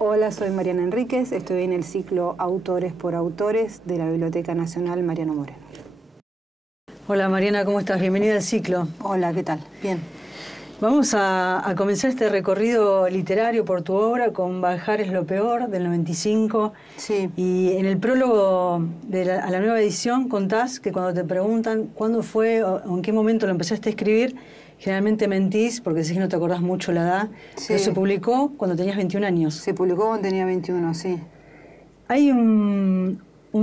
Hola, soy Mariana Enríquez, estoy en el ciclo Autores por Autores de la Biblioteca Nacional Mariano Moreno. Hola Mariana, ¿cómo estás? Bienvenida al ciclo. Hola, ¿qué tal? Bien. Vamos a comenzar este recorrido literario por tu obra con Bajar es lo peor, del 95. Sí. Y en el prólogo a la nueva edición contás que cuando te preguntan cuándo fue o en qué momento lo empezaste a escribir, generalmente mentís porque decís que no te acordás mucho la edad. Sí. Pero se publicó cuando tenías 21 años. Se publicó cuando tenía 21, sí. Hay un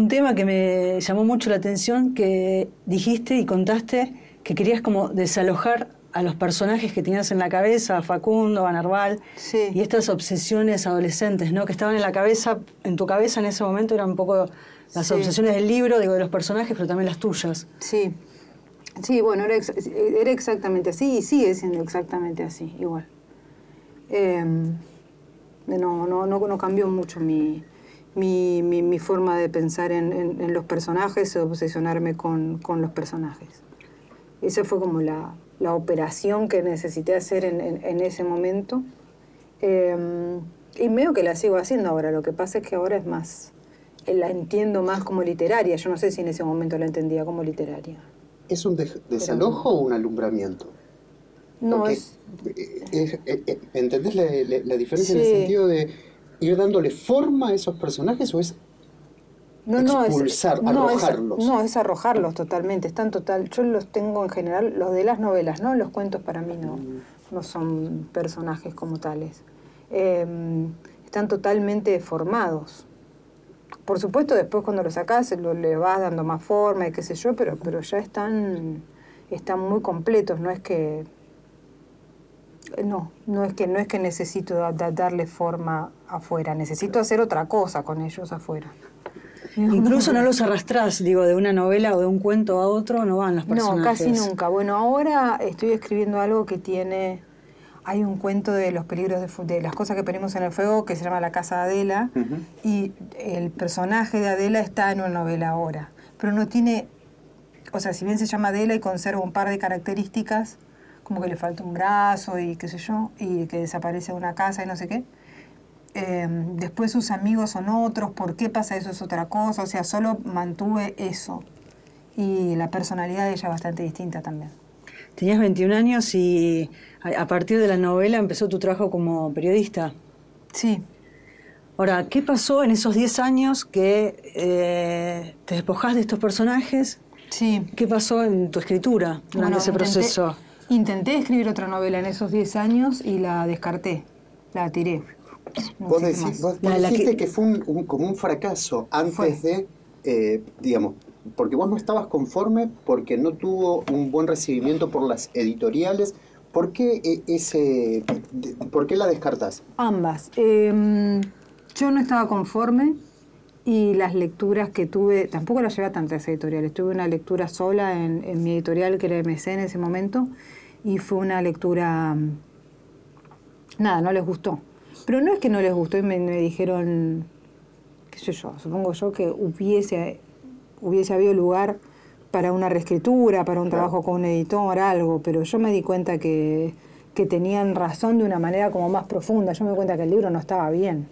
tema que me llamó mucho la atención, que dijiste y contaste que querías como desalojar a los personajes que tenías en la cabeza, a Facundo, a Narval, sí. Y estas obsesiones adolescentes, ¿no? Que estaban en la cabeza, en tu cabeza en ese momento eran un poco las sí. obsesiones del libro, digo, de los personajes, pero también las tuyas. Sí. Sí, bueno, era exactamente así y sigue siendo exactamente así, igual. No cambió mucho mi forma de pensar en los personajes, o obsesionarme con los personajes. Esa fue como la operación que necesité hacer en ese momento. Y medio que la sigo haciendo ahora. Lo que pasa es que ahora es más, la entiendo más como literaria. Yo no sé si en ese momento la entendía como literaria. ¿Es un desalojo o un alumbramiento? No, porque ¿entendés la diferencia en el sentido de ir dándole forma a esos personajes o es arrojarlos? Es arrojarlos totalmente. Yo los tengo en general, los de las novelas, ¿no? Los cuentos para mí no son personajes como tales. Están totalmente formados. Por supuesto, después cuando lo sacás le vas dando más forma y qué sé yo, pero ya están muy completos. No es que necesito darle forma afuera. Necesito hacer otra cosa con ellos afuera. Incluso no los arrastrás, digo, de una novela o de un cuento a otro, no van los personajes. No, casi nunca. Bueno, ahora estoy escribiendo algo que tiene... Hay un cuento de los peligros de las cosas que ponemos en el fuego que se llama La casa de Adela, y el personaje de Adela está en una novela ahora. Pero no tiene... O sea, si bien se llama Adela y conserva un par de características, como que le falta un brazo y qué sé yo, y que desaparece de una casa y no sé qué, después sus amigos son otros, ¿por qué pasa eso? Es otra cosa, o sea, solo mantuve eso. Y la personalidad de ella es bastante distinta también. Tenías 21 años y a partir de la novela empezó tu trabajo como periodista. Sí. Ahora, ¿qué pasó en esos 10 años que te despojás de estos personajes? Sí. ¿Qué pasó en tu escritura durante ese proceso? Intenté escribir otra novela en esos 10 años y la descarté, la tiré. Vos dijiste que fue como un fracaso antes de, digamos, porque vos no estabas conforme porque no tuvo un buen recibimiento por las editoriales. ¿Por qué por qué la descartás? Ambas. Yo no estaba conforme y las lecturas que tuve, tampoco las llevé a tantas editoriales. Tuve una lectura sola en mi editorial, que era MC en ese momento, y fue una lectura... Nada, no les gustó. Pero no es que no les gustó y me dijeron, qué sé yo, supongo yo que hubiese habido lugar para una reescritura, para un trabajo con un editor, algo, pero yo me di cuenta que tenían razón de una manera como más profunda. Yo me di cuenta que el libro no estaba bien.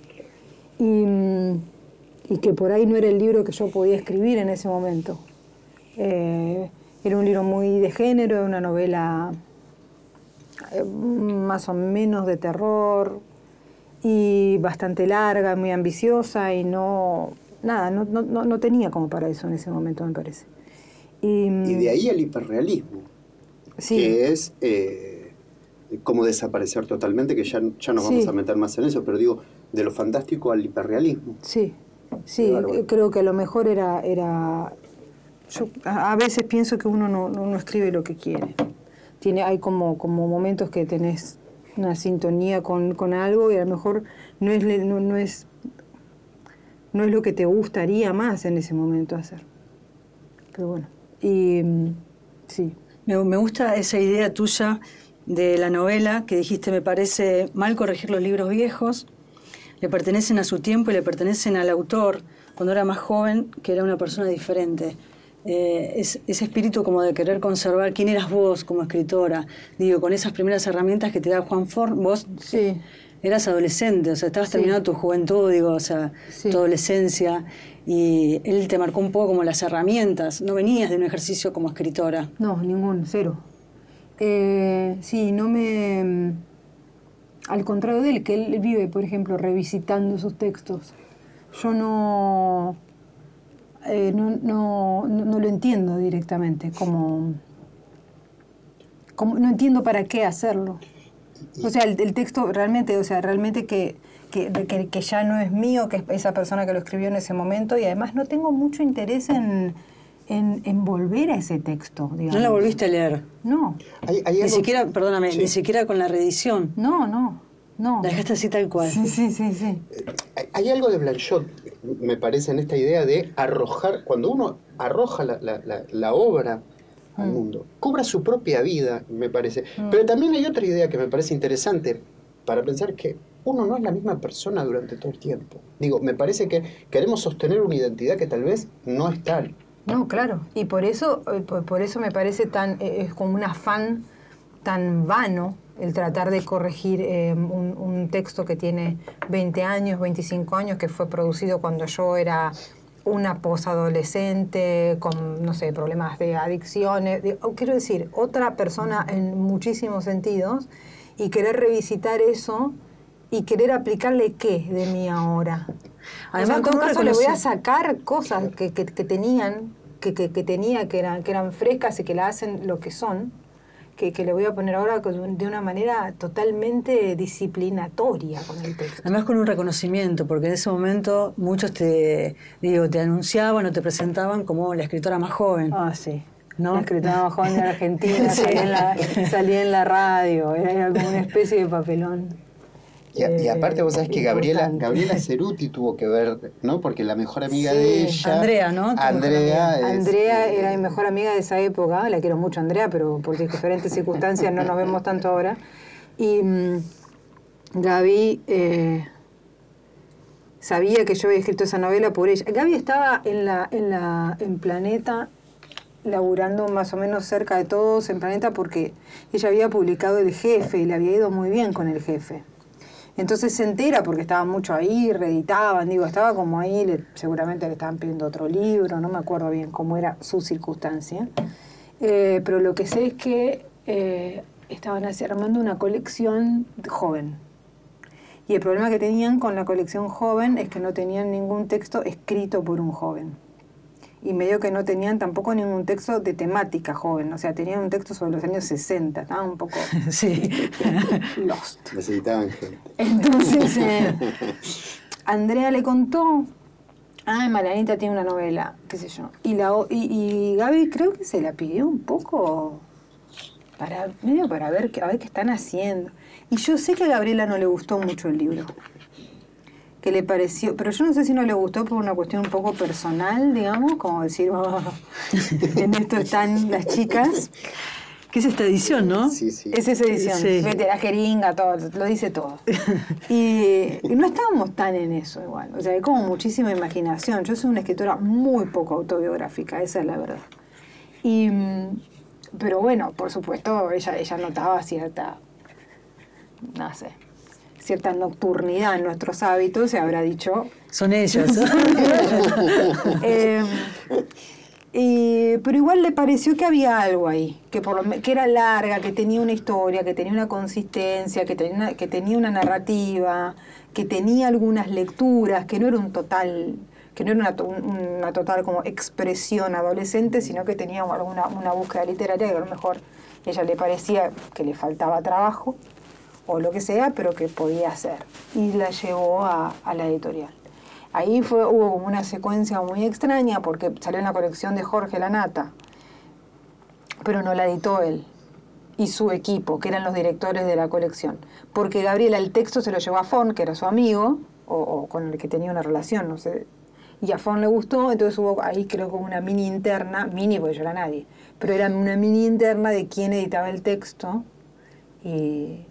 Y que por ahí no era el libro que yo podía escribir en ese momento. Era un libro muy de género, una novela más o menos de terror, y bastante larga, muy ambiciosa, y no tenía como para eso en ese momento, me parece. Y de ahí el hiperrealismo, sí, que es como desaparecer totalmente, que ya nos vamos a meter más en eso, pero digo, de lo fantástico al hiperrealismo. Sí, creo que a lo mejor era yo a veces pienso que uno no escribe lo que quiere. Hay como momentos que tenés una sintonía con algo y a lo mejor no es lo que te gustaría más en ese momento hacer. Pero bueno, sí. Me gusta esa idea tuya de la novela, que dijiste, me parece mal corregir los libros viejos, le pertenecen a su tiempo y le pertenecen al autor, cuando era más joven, que era una persona diferente. Ese espíritu como de querer conservar quién eras vos como escritora, digo, con esas primeras herramientas que te da Juan Forn, vos sí. eras adolescente, o sea, estabas terminando tu juventud, digo, o sea, tu adolescencia, y él te marcó un poco como las herramientas. No venías de un ejercicio como escritora. No, ningún, cero. Sí, no me... Al contrario de él, que él vive, por ejemplo, revisitando sus textos. Yo no lo entiendo directamente, como no entiendo para qué hacerlo. O sea, el texto realmente, que ya no es mío, que es esa persona que lo escribió en ese momento, y además no tengo mucho interés en volver a ese texto, digamos. ¿No la volviste a leer? No. Ni siquiera, perdóname, ni siquiera con la reedición. No. La dejaste así tal cual. Sí. Hay algo de Blanchot, me parece, en esta idea de arrojar, cuando uno arroja la obra al mundo, cobra su propia vida, me parece. Pero también hay otra idea que me parece interesante para pensar que uno no es la misma persona durante todo el tiempo. Digo, me parece que queremos sostener una identidad que tal vez no es tal. No, claro. Y por eso me parece es como un afán tan vano el tratar de corregir un texto que tiene 20 años, 25 años, que fue producido cuando yo era una posadolescente con, no sé, problemas de adicciones. Quiero decir, otra persona en muchísimos sentidos, y querer revisitar eso y querer aplicarle qué de mí ahora. Además, en todo caso, le voy a sacar cosas que tenían, que eran frescas y que la hacen lo que son, que le voy a poner ahora de una manera totalmente disciplinatoria con el texto. Además con un reconocimiento, porque en ese momento muchos te anunciaban o te presentaban como la escritora más joven. Ah, sí. ¿No? La escritora más joven de Argentina, salía en la radio, era como una especie de papelón. Y aparte vos sabés que Gabriela Cerruti tuvo que ver, ¿no? Porque la mejor amiga de ella... Andrea, ¿no? Andrea era mi mejor amiga de esa época, la quiero mucho a Andrea, pero por diferentes circunstancias no nos vemos tanto ahora. Y Gaby sabía que yo había escrito esa novela por ella. Gaby estaba en Planeta, laburando más o menos cerca de todos en Planeta, porque ella había publicado El Jefe y le había ido muy bien con El Jefe. Entonces se entera, porque estaba mucho ahí, reeditaban, estaba como ahí, seguramente le estaban pidiendo otro libro, no me acuerdo bien cómo era su circunstancia. Pero lo que sé es que estaban armando una colección joven. Y el problema que tenían con la colección joven es que no tenían ningún texto escrito por un joven. Y medio que no tenían tampoco ningún texto de temática joven, o sea, tenían un texto sobre los años 60, estaban un poco lost. Necesitaban gente. Entonces, Andrea le contó, Marianita tiene una novela, qué sé yo, y Gaby creo que se la pidió un poco para ver qué están haciendo. Y yo sé que a Gabriela no le gustó mucho el libro, que le pareció, pero yo no sé si no le gustó por una cuestión un poco personal, digamos, como decir, en esto están las chicas. ¿Qué es esta edición, no? Sí. Es esa edición, sí. Vete, la jeringa, todo, lo dice todo. Y no estábamos tan en eso igual, o sea, hay como muchísima imaginación. Yo soy una escritora muy poco autobiográfica, esa es la verdad. Pero bueno, por supuesto, ella notaba cierta nocturnidad en nuestros hábitos, se habrá dicho... Son ellos. Pero igual le pareció que había algo ahí, que era larga, que tenía una historia, que tenía una consistencia, que tenía una narrativa, que tenía algunas lecturas, que no era una total como expresión adolescente, sino que tenía una búsqueda literaria que a lo mejor a ella le parecía que le faltaba trabajo, o lo que sea, pero que podía hacer. Y la llevó a la editorial. Ahí hubo como una secuencia muy extraña, porque salió en la colección de Jorge Lanata, pero no la editó él y su equipo, que eran los directores de la colección. Porque Gabriela el texto se lo llevó a Fon, que era su amigo, o con el que tenía una relación, no sé. Y a Fon le gustó, entonces hubo ahí creo como una mini interna, porque yo era nadie, pero era una mini interna de quién editaba el texto, y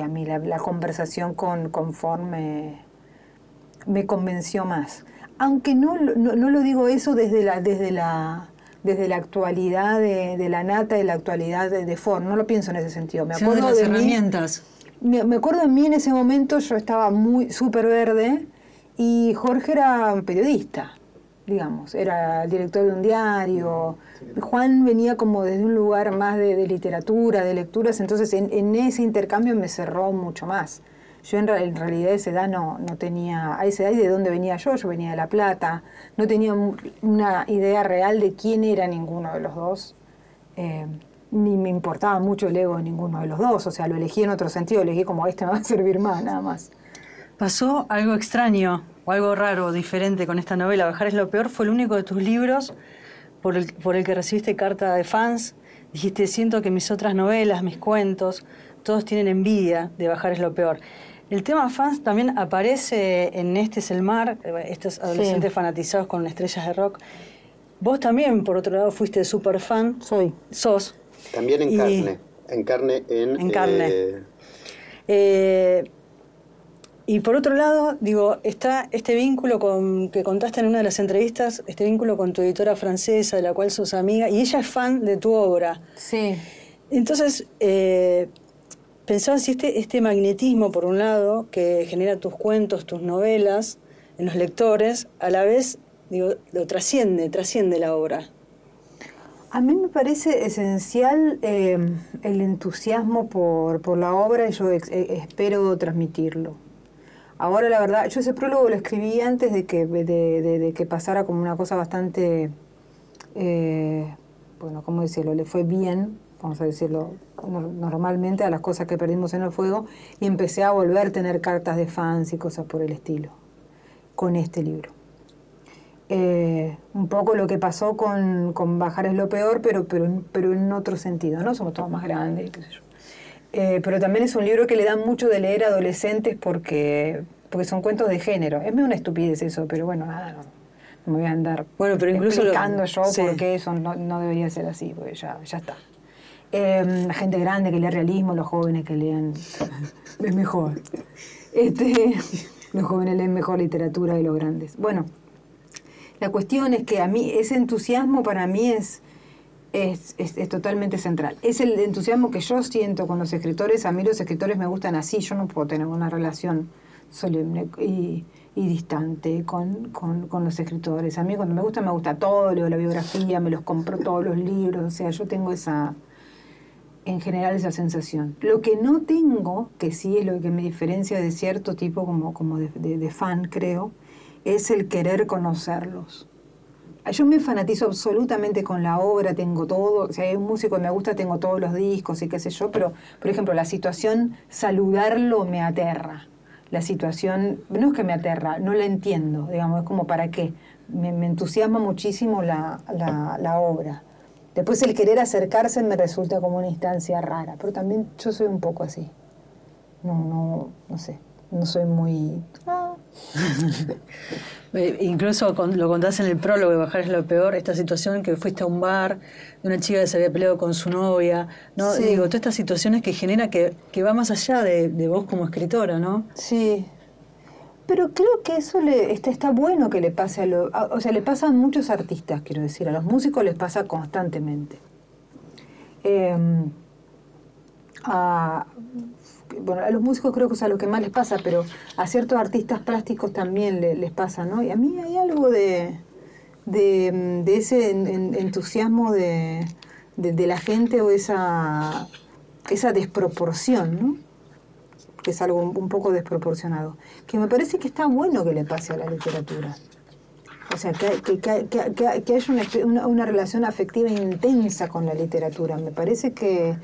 a mí la conversación con Fon me convenció más. Aunque no lo digo eso desde la actualidad de la Nata y la actualidad de Fon, no lo pienso en ese sentido. Me acuerdo de las herramientas. Me acuerdo de mí en ese momento, yo estaba súper verde y Jorge era un periodista, digamos, era el director de un diario. Juan venía como desde un lugar más de literatura, de lecturas, entonces en ese intercambio me cerró mucho más. Yo en realidad a esa edad no tenía, a esa edad y de dónde venía yo venía de La Plata, no tenía una idea real de quién era ninguno de los dos, ni me importaba mucho el ego de ninguno de los dos, o sea, lo elegí en otro sentido, elegí como este me va a servir más, nada más. Pasó algo extraño o algo raro, diferente con esta novela. Bajar es lo peor, fue el único de tus libros por el que recibiste carta de fans. Dijiste, siento que mis otras novelas, mis cuentos, todos tienen envidia de Bajar es lo peor. El tema fans también aparece en Este es el mar, estos adolescentes fanatizados con estrellas de rock. Vos también, por otro lado, fuiste súper fan. Sos. También en carne. En carne. Y por otro lado, digo, está este vínculo que contaste en una de las entrevistas, este vínculo con tu editora francesa, de la cual sos amiga, y ella es fan de tu obra. Sí. Entonces, pensaba si este magnetismo, por un lado, que genera tus cuentos, tus novelas, en los lectores, a la vez, digo, lo trasciende la obra. A mí me parece esencial el entusiasmo por la obra y yo espero transmitirlo. Ahora, la verdad, yo ese prólogo lo escribí antes de que pasara como una cosa bastante, bueno, ¿cómo decirlo? Le fue bien, vamos a decirlo normalmente, a las cosas que perdimos en el fuego, y empecé a volver a tener cartas de fans y cosas por el estilo, con este libro. Un poco lo que pasó con Bajar es lo peor, pero en otro sentido, ¿no? Somos todos más grandes, qué sé yo. Pero también es un libro que le da mucho de leer a adolescentes porque son cuentos de género. Es medio una estupidez eso, pero bueno, nada, no me voy a andar explicando yo por qué eso no debería ser así, porque ya está. La gente grande que lee realismo, los jóvenes que lean es mejor. Los jóvenes leen mejor literatura de los grandes. Bueno, la cuestión es que a mí ese entusiasmo para mí es totalmente central. Es el entusiasmo que yo siento con los escritores. A mí los escritores me gustan así. Yo no puedo tener una relación solemne y distante con los escritores. A mí cuando me gusta todo, leo la biografía, me los compro todos los libros. O sea, yo tengo en general esa sensación. Lo que no tengo, que sí es lo que me diferencia de cierto tipo como de fan, creo, es el querer conocerlos. Yo me fanatizo absolutamente con la obra, tengo todo, si hay un músico que me gusta, tengo todos los discos y qué sé yo, pero, por ejemplo, la situación, saludarlo me aterra. La situación, no es que me aterra, no la entiendo, digamos, es como para qué. Me entusiasma muchísimo la obra. Después el querer acercarse me resulta como una instancia rara, pero también yo soy un poco así. No sé. No soy muy... Incluso lo contás en el prólogo de Bajar es lo peor, esta situación que fuiste a un bar de una chica que se había peleado con su novia, ¿no? Sí. Digo, todas estas situaciones que genera que va más allá de vos como escritora, ¿no? Sí. Pero creo que eso está bueno que le pase o sea, le pasa a muchos artistas, quiero decir, a los músicos les pasa constantemente. Bueno, a los músicos creo que es a lo que más les pasa, pero a ciertos artistas plásticos también les pasa, ¿no? Y a mí hay algo de ese entusiasmo de la gente o esa desproporción, ¿no? Que es algo un poco desproporcionado, que me parece que está bueno que le pase a la literatura. O sea, que haya una relación afectiva intensa con la literatura. Me parece que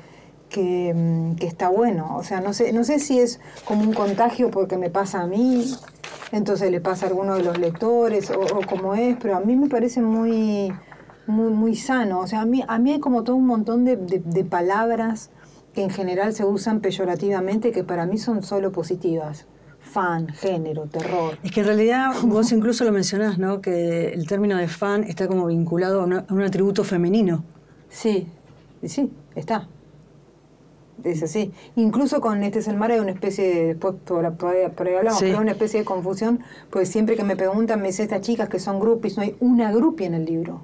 está bueno. O sea, no sé si es como un contagio porque me pasa a mí, entonces le pasa a alguno de los lectores, o como es, pero a mí me parece muy, muy, muy sano. O sea, a mí hay como todo un montón de palabras que en general se usan peyorativamente que para mí son solo positivas. Fan, género, terror. Es que en realidad vos incluso lo mencionás, ¿no? Que el término de fan está como vinculado a un atributo femenino. Sí, está. Es así. Incluso con Este es el mar hay una especie de, después por ahí hablamos, sí. Pero una especie de confusión, porque siempre que me preguntan, me dicen estas chicas que son groupies, no hay una groupie en el libro.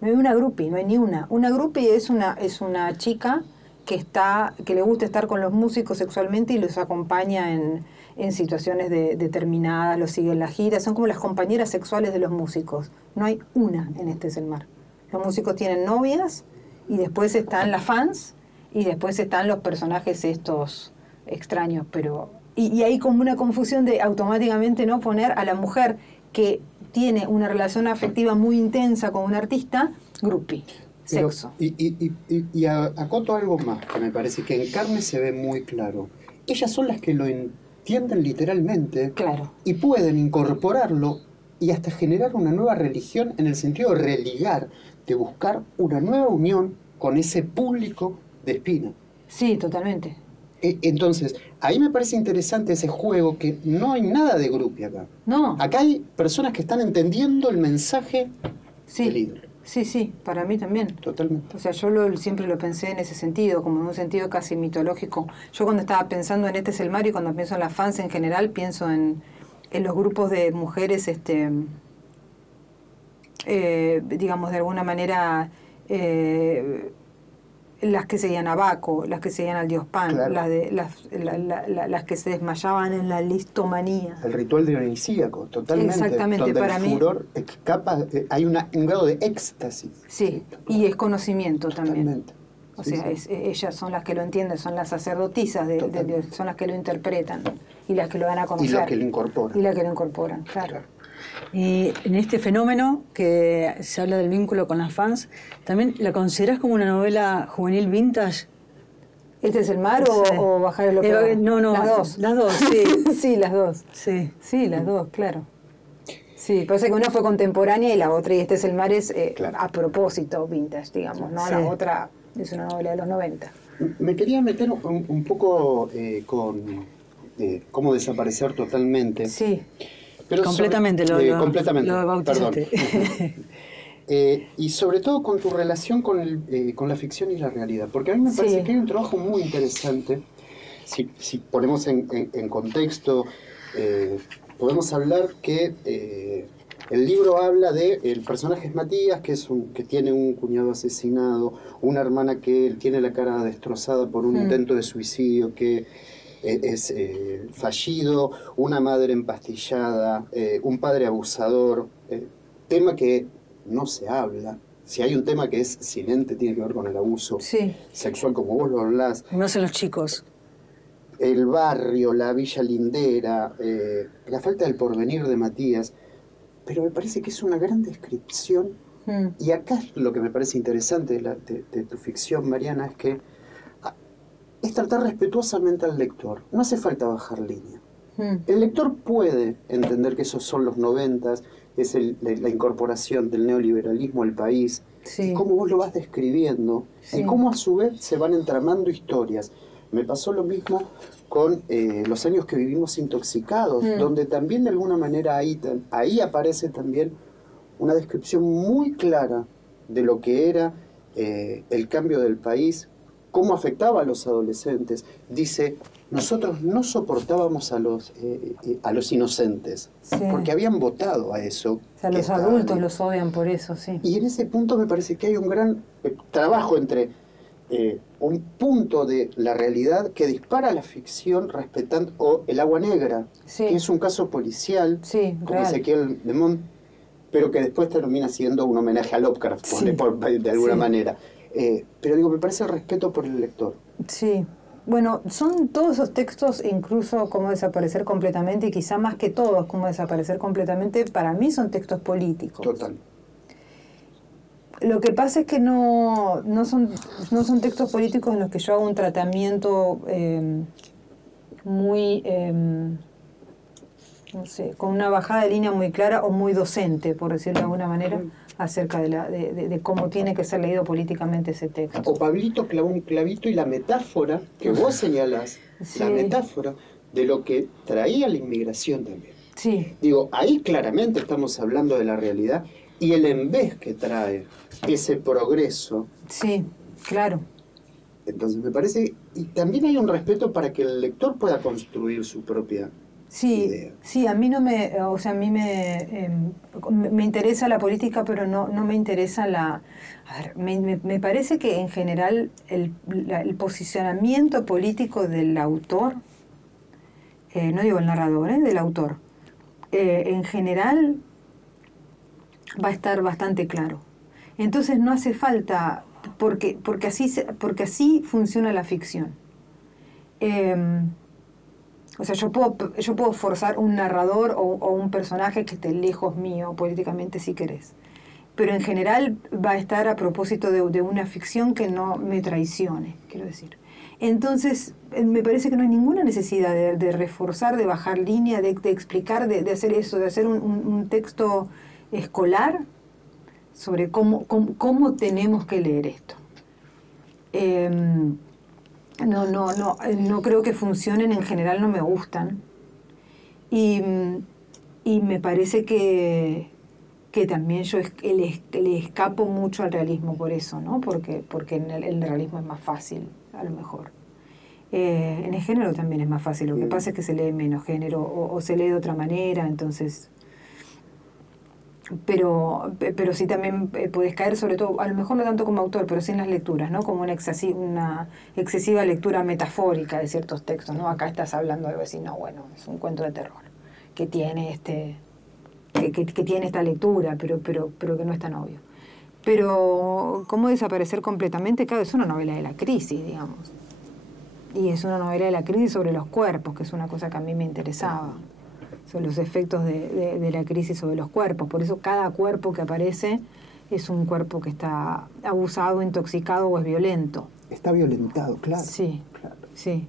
No hay una groupie, no hay ni una. Una groupie es una chica que le gusta estar con los músicos sexualmente y los acompaña en situaciones determinadas, los sigue en la gira, son como las compañeras sexuales de los músicos. No hay una en Este es el mar. Los músicos tienen novias y después están las fans y después están los personajes estos extraños, pero y hay como una confusión de automáticamente no poner a la mujer que tiene una relación afectiva muy intensa con un artista, groupie, sexo. Y acoto algo más, que me parece que en Carne se ve muy claro. Ellas son las que lo entienden literalmente, claro, y pueden incorporarlo y hasta generar una nueva religión en el sentido de religar, de buscar una nueva unión con ese público de Espina. Sí, totalmente. Entonces, ahí me parece interesante ese juego, que no hay nada de groupie acá. No. Acá hay personas que están entendiendo el mensaje del ídolo. Sí, sí, para mí también. Totalmente. O sea, yo siempre lo pensé en ese sentido, como en un sentido casi mitológico. Yo cuando estaba pensando en Este es el mar y cuando pienso en las fans en general, pienso en los grupos de mujeres, digamos, de alguna manera, las que seguían a Baco, las que seguían al dios Pan, claro, las que se desmayaban en la listomanía. El ritual dionisíaco, totalmente. Exactamente, donde para el mí. Furor escapa, hay un grado de éxtasis. Sí, y es conocimiento también. Totalmente. O sea, ellas son las que lo entienden, son las sacerdotisas de Dios, son las que lo interpretan y las que lo van a conocer. Y las que lo incorporan. Y las que lo incorporan, claro. Y en este fenómeno que se habla del vínculo con las fans, ¿también la considerás como una novela juvenil vintage? ¿Este es el mar o Bajar el Operador? No, las dos. Las dos, sí. Sí, las dos. Sí. Sí, las dos, claro. Sí, pasa que una fue contemporánea y la otra, y Este es el mar, es claro, a propósito vintage, digamos, ¿no? Sí. La otra es una novela de los 90. Me quería meter un poco con cómo desaparecer totalmente. Sí. Pero completamente completamente, lo bautizaste. Y sobre todo con tu relación con la ficción y la realidad, porque a mí me parece que hay un trabajo muy interesante. Si ponemos en contexto, podemos hablar que el libro habla de el personaje es Matías, que tiene un cuñado asesinado, una hermana que tiene la cara destrozada por un intento de suicidio que es fallido, una madre empastillada, un padre abusador, tema que no se habla. Si hay un tema que es silente, tiene que ver con el abuso sexual, como vos lo hablás. No son los chicos. El barrio, la villa lindera, la falta del porvenir de Matías, pero me parece que es una gran descripción. Y acá lo que me parece interesante de tu ficción, Mariana, es que es tratar respetuosamente al lector. No hace falta bajar línea. El lector puede entender que esos son los 90s, es la incorporación del neoliberalismo al país, y cómo vos lo vas describiendo, y cómo a su vez se van entramando historias. Me pasó lo mismo con los años que vivimos intoxicados, donde también de alguna manera ahí aparece también una descripción muy clara de lo que era el cambio del país, cómo afectaba a los adolescentes. Dice, nosotros no soportábamos a los inocentes, porque habían votado a eso. O sea, los adultos los odian por eso, Y en ese punto me parece que hay un gran trabajo entre un punto de la realidad que dispara la ficción respetando, o El agua negra, que es un caso policial, como real. Ezequiel de Mont, pero que después termina siendo un homenaje a Lovecraft, de alguna manera. Pero digo, me parece el respeto por el lector. Sí. Bueno, son todos esos textos, incluso Cómo desaparecer completamente, y quizá más que todos, Cómo desaparecer completamente, para mí son textos políticos. Total. Lo que pasa es que no son textos políticos en los que yo hago un tratamiento muy, no sé, con una bajada de línea muy clara o muy docente, por decirlo de alguna manera, acerca de cómo tiene que ser leído políticamente ese texto. O Pablito clavó un clavito, y la metáfora que vos señalás, la metáfora de lo que traía la inmigración también. Digo, ahí claramente estamos hablando de la realidad y el embés que trae ese progreso. Claro. Entonces me parece, y también hay un respeto para que el lector pueda construir su propia Sí, sí, a mí no me, o sea, a mí me interesa la política, pero no me interesa la... A ver, me parece que en general el posicionamiento político del autor, no digo el narrador, del autor, en general va a estar bastante claro. Entonces no hace falta, porque así funciona la ficción. O sea, yo puedo forzar un narrador o un personaje que esté lejos mío políticamente si querés. Pero en general va a estar a propósito de una ficción que no me traicione, quiero decir. Entonces, me parece que no hay ninguna necesidad de reforzar, de bajar línea, de explicar, de hacer eso, de hacer un texto escolar sobre cómo tenemos que leer esto. No creo que funcionen, en general no me gustan. Y me parece que también yo le escapo mucho al realismo por eso, ¿no? Porque el realismo es más fácil, a lo mejor. En el género también es más fácil, lo que pasa es que se lee menos género o se lee de otra manera, entonces... Pero sí también podés caer, sobre todo, a lo mejor no tanto como autor, pero sí en las lecturas, ¿no? Como una excesiva lectura metafórica de ciertos textos, ¿no? Acá estás hablando de algo así, no, bueno, es un cuento de terror que tiene que tiene esta lectura, pero que no es tan obvio. Pero ¿cómo desaparecer completamente? Claro, es una novela de la crisis, digamos. Y es una novela de la crisis sobre los cuerpos, que es una cosa que a mí me interesaba. Sobre los efectos de la crisis sobre los cuerpos. Por eso cada cuerpo que aparece es un cuerpo que está abusado, intoxicado o es violento. Está violentado, claro. Sí, claro. Sí.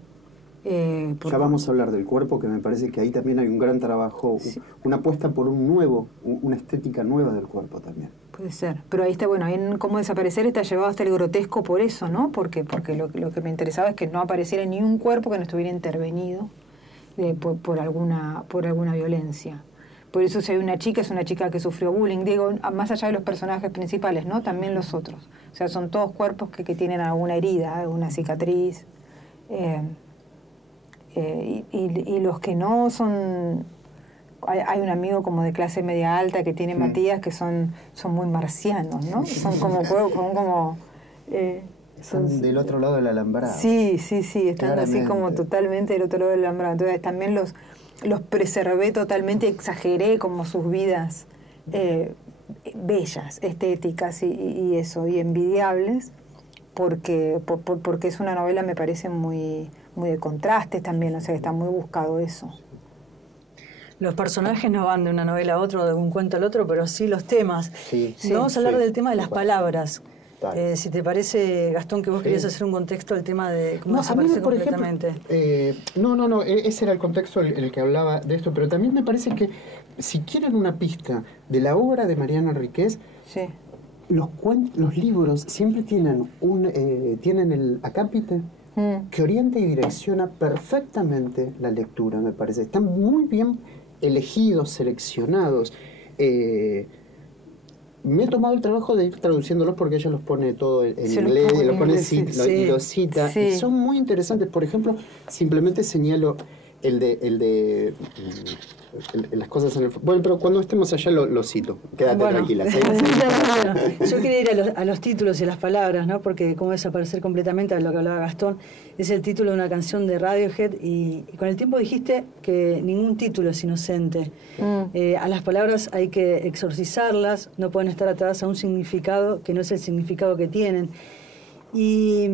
Ya vamos a hablar del cuerpo, que me parece que ahí también hay un gran trabajo, sí. Una apuesta por una estética nueva del cuerpo también. Puede ser, pero ahí está, bueno, ahí en Cómo desaparecer está llevado hasta el grotesco por eso, ¿no? Porque lo que me interesaba es que no apareciera ni un cuerpo que no estuviera intervenido por alguna violencia. Por eso si hay una chica, es una chica que sufrió bullying, digo, más allá de los personajes principales, ¿no? También los otros. O sea, son todos cuerpos que tienen alguna herida, alguna cicatriz. Y los que no son... Hay un amigo como de clase media alta que tiene Matías, que son muy marcianos, ¿no? Son como son del otro lado del alambrado. Sí, están claramente. Así como totalmente del otro lado del alambrado. Entonces también los preservé totalmente, exageré como sus vidas bellas, estéticas y eso, y envidiables, porque es una novela, me parece, muy de contrastes también, o sea, está muy buscado eso. Los personajes no van de una novela a otra o de un cuento al otro, pero sí los temas. Sí, vamos a hablar del tema de las palabras. Si te parece, Gastón, que vos querías hacer un contexto del tema de cómo desaparece completamente. No, ese era el contexto el que hablaba de esto, pero también me parece que si quieren una pista de la obra de Mariana Enríquez, los libros siempre tienen el acápite que orienta y direcciona perfectamente la lectura, me parece. Están muy bien elegidos, seleccionados. Me he tomado el trabajo de ir traduciéndolos porque ella los pone todo en inglés y los cita. Sí. Y son muy interesantes. Por ejemplo, simplemente señalo el de las cosas en el... Bueno, pero cuando estemos allá lo cito. Quédate tranquila. Yo quería ir a los títulos y a las palabras, ¿no? Porque Cómo desaparecer completamente, de lo que hablaba Gastón, es el título de una canción de Radiohead y con el tiempo dijiste que ningún título es inocente. A las palabras hay que exorcizarlas, no pueden estar atadas a un significado que no es el significado que tienen. Y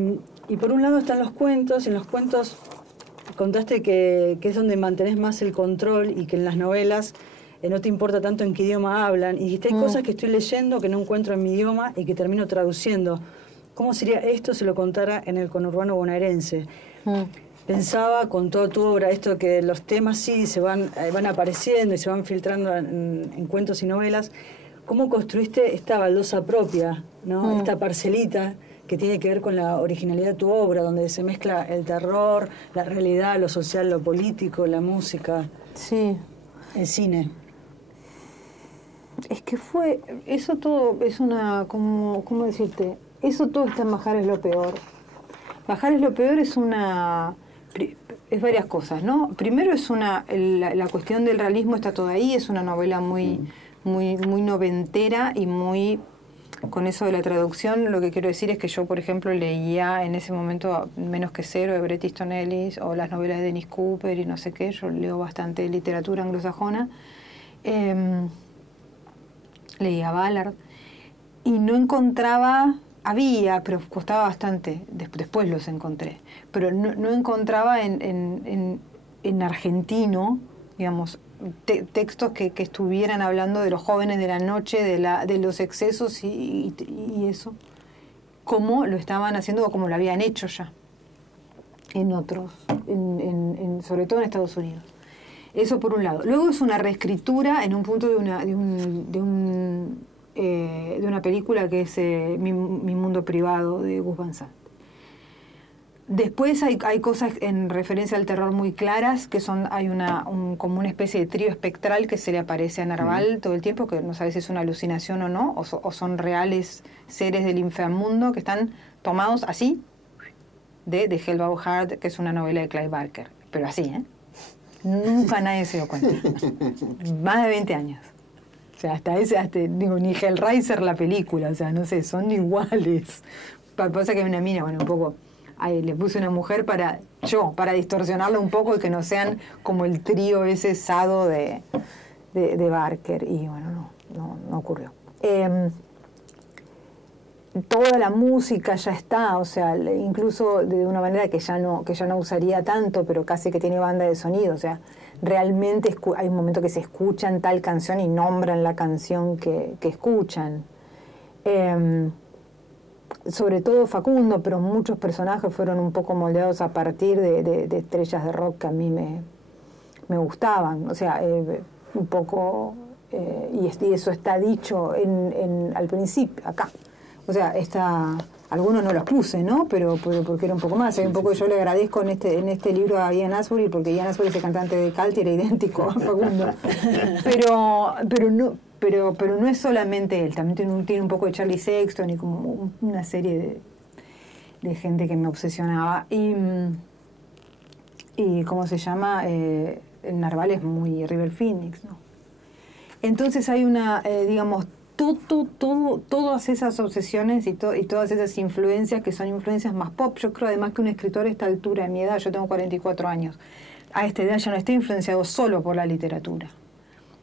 por un lado están los cuentos, en los cuentos contaste que es donde mantenés más el control y que en las novelas no te importa tanto en qué idioma hablan. Y dijiste, hay cosas que estoy leyendo que no encuentro en mi idioma y que termino traduciendo. ¿Cómo sería esto si lo contara en el conurbano bonaerense? Pensaba con toda tu obra esto que los temas sí se van apareciendo y se van filtrando en cuentos y novelas. ¿Cómo construiste esta baldosa propia, ¿no? Esta parcelita que tiene que ver con la originalidad de tu obra, donde se mezcla el terror, la realidad, lo social, lo político, la música, el cine? Es que eso todo es ¿cómo decirte? Eso todo está en Bajar es lo peor. Bajar es lo peor es es varias cosas, ¿no? Primero es la cuestión del realismo está toda ahí, es una novela muy noventera y muy... Con eso de la traducción, lo que quiero decir es que yo, por ejemplo, leía en ese momento Menos que Cero de Bret Easton Ellis o las novelas de Dennis Cooper y no sé qué. Yo leo bastante literatura anglosajona. Leía Ballard y no encontraba, había, pero costaba bastante, después los encontré, pero no encontraba en argentino, digamos, textos que estuvieran hablando de los jóvenes de la noche, de los excesos y eso, como lo estaban haciendo o como lo habían hecho ya en otros, sobre todo en Estados Unidos. Eso por un lado. Luego es una reescritura en un punto de una película que es Mi Mundo Privado de Gus Van Sant. Después hay cosas en referencia al terror muy claras, que hay como una especie de trío espectral que se le aparece a Narval todo el tiempo, que no sabe si es una alucinación o no, o son reales seres del inframundo que están tomados así, de Hellbound Heart, que es una novela de Clive Barker. Pero así, ¿eh? Nunca nadie se dio cuenta. Más de 20 años. O sea, ni Hellraiser la película, o sea, no sé, son iguales. Pasa que hay una mina, bueno, un poco... Ahí le puse una mujer para distorsionarlo un poco y que no sean como el trío ese sado de Barker. Y bueno, no ocurrió. Toda la música ya está, o sea, incluso de una manera que ya no usaría tanto, pero casi que tiene banda de sonido. O sea, realmente hay un momento que se escuchan tal canción y nombran la canción que escuchan. Sobre todo Facundo, pero muchos personajes fueron un poco moldeados a partir de estrellas de rock que a mí me gustaban. O sea, un poco, y eso está dicho al principio, acá. O sea, algunos no los puse, ¿no? Pero porque era un poco más. Un poco yo le agradezco en este libro a Ian Astbury, porque Ian Astbury, ese cantante de Cult, era idéntico a Facundo. Pero no es solamente él, también tiene un poco de Charlie Sexton y como una serie de gente que me obsesionaba. Y ¿cómo se llama? Narval es muy River Phoenix, ¿no? Entonces hay digamos, todas esas obsesiones y todas esas influencias que son influencias más pop. Yo creo además que un escritor a esta altura de mi edad, yo tengo 44 años, a esta edad ya no está influenciado solo por la literatura.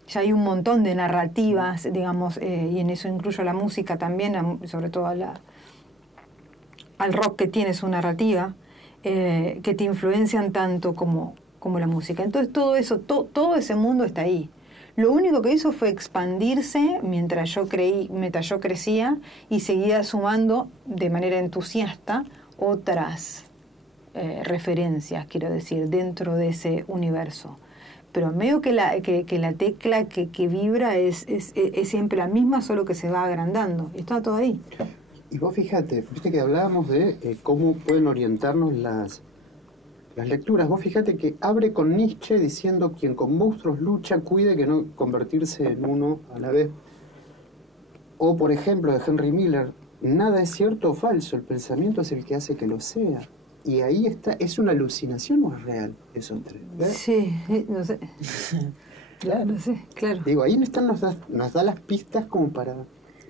Ya hay un montón de narrativas, digamos, y en eso incluyo la música también, sobre todo al rock que tiene su narrativa, que te influencian tanto como la música. Entonces todo eso, todo ese mundo está ahí. Lo único que hizo fue expandirse mientras yo crecía y seguía sumando de manera entusiasta otras referencias, quiero decir, dentro de ese universo. Pero medio que la tecla que vibra es siempre la misma, solo que se va agrandando. Y está todo ahí. Y vos viste que hablábamos de cómo pueden orientarnos las lecturas. Vos fíjate que abre con Nietzsche diciendo: quien con monstruos lucha, cuide que no convertirse en uno a la vez. O, por ejemplo, de Henry Miller: nada es cierto o falso, el pensamiento es el que hace que lo sea. Y ahí está, ¿es una alucinación o es real esos tres? Sí, no sé. Claro, no sé, claro. Digo, ahí nos da las pistas como para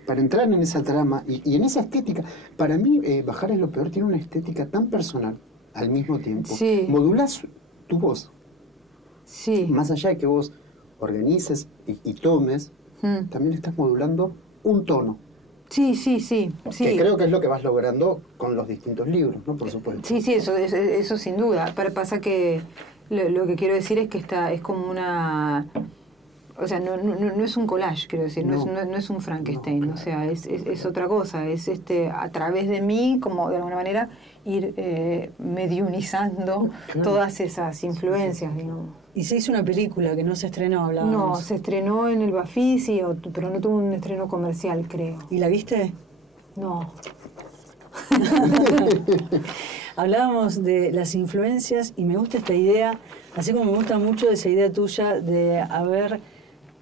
entrar en esa trama y en esa estética. Para mí, Bajar es lo peor, tiene una estética tan personal al mismo tiempo. Sí. Modulás tu voz. Sí. Más allá de que vos organices y tomes, también estás modulando un tono. Sí. Que creo que es lo que vas logrando con los distintos libros, ¿no? Por supuesto. Sí, eso sin duda. Pasa que lo que quiero decir es que es como una... O sea, no es un collage, quiero decir, no es un Frankenstein, no, claro. O sea, es otra cosa, es a través de mí, como de alguna manera, ir mediunizando todas esas influencias, digamos. Y se hizo una película que no se estrenó, hablábamos. No, se estrenó en el Bafisi, pero no tuvo un estreno comercial, creo. ¿Y la viste? No. Hablábamos de las influencias y me gusta esta idea, así como me gusta mucho esa idea tuya de haber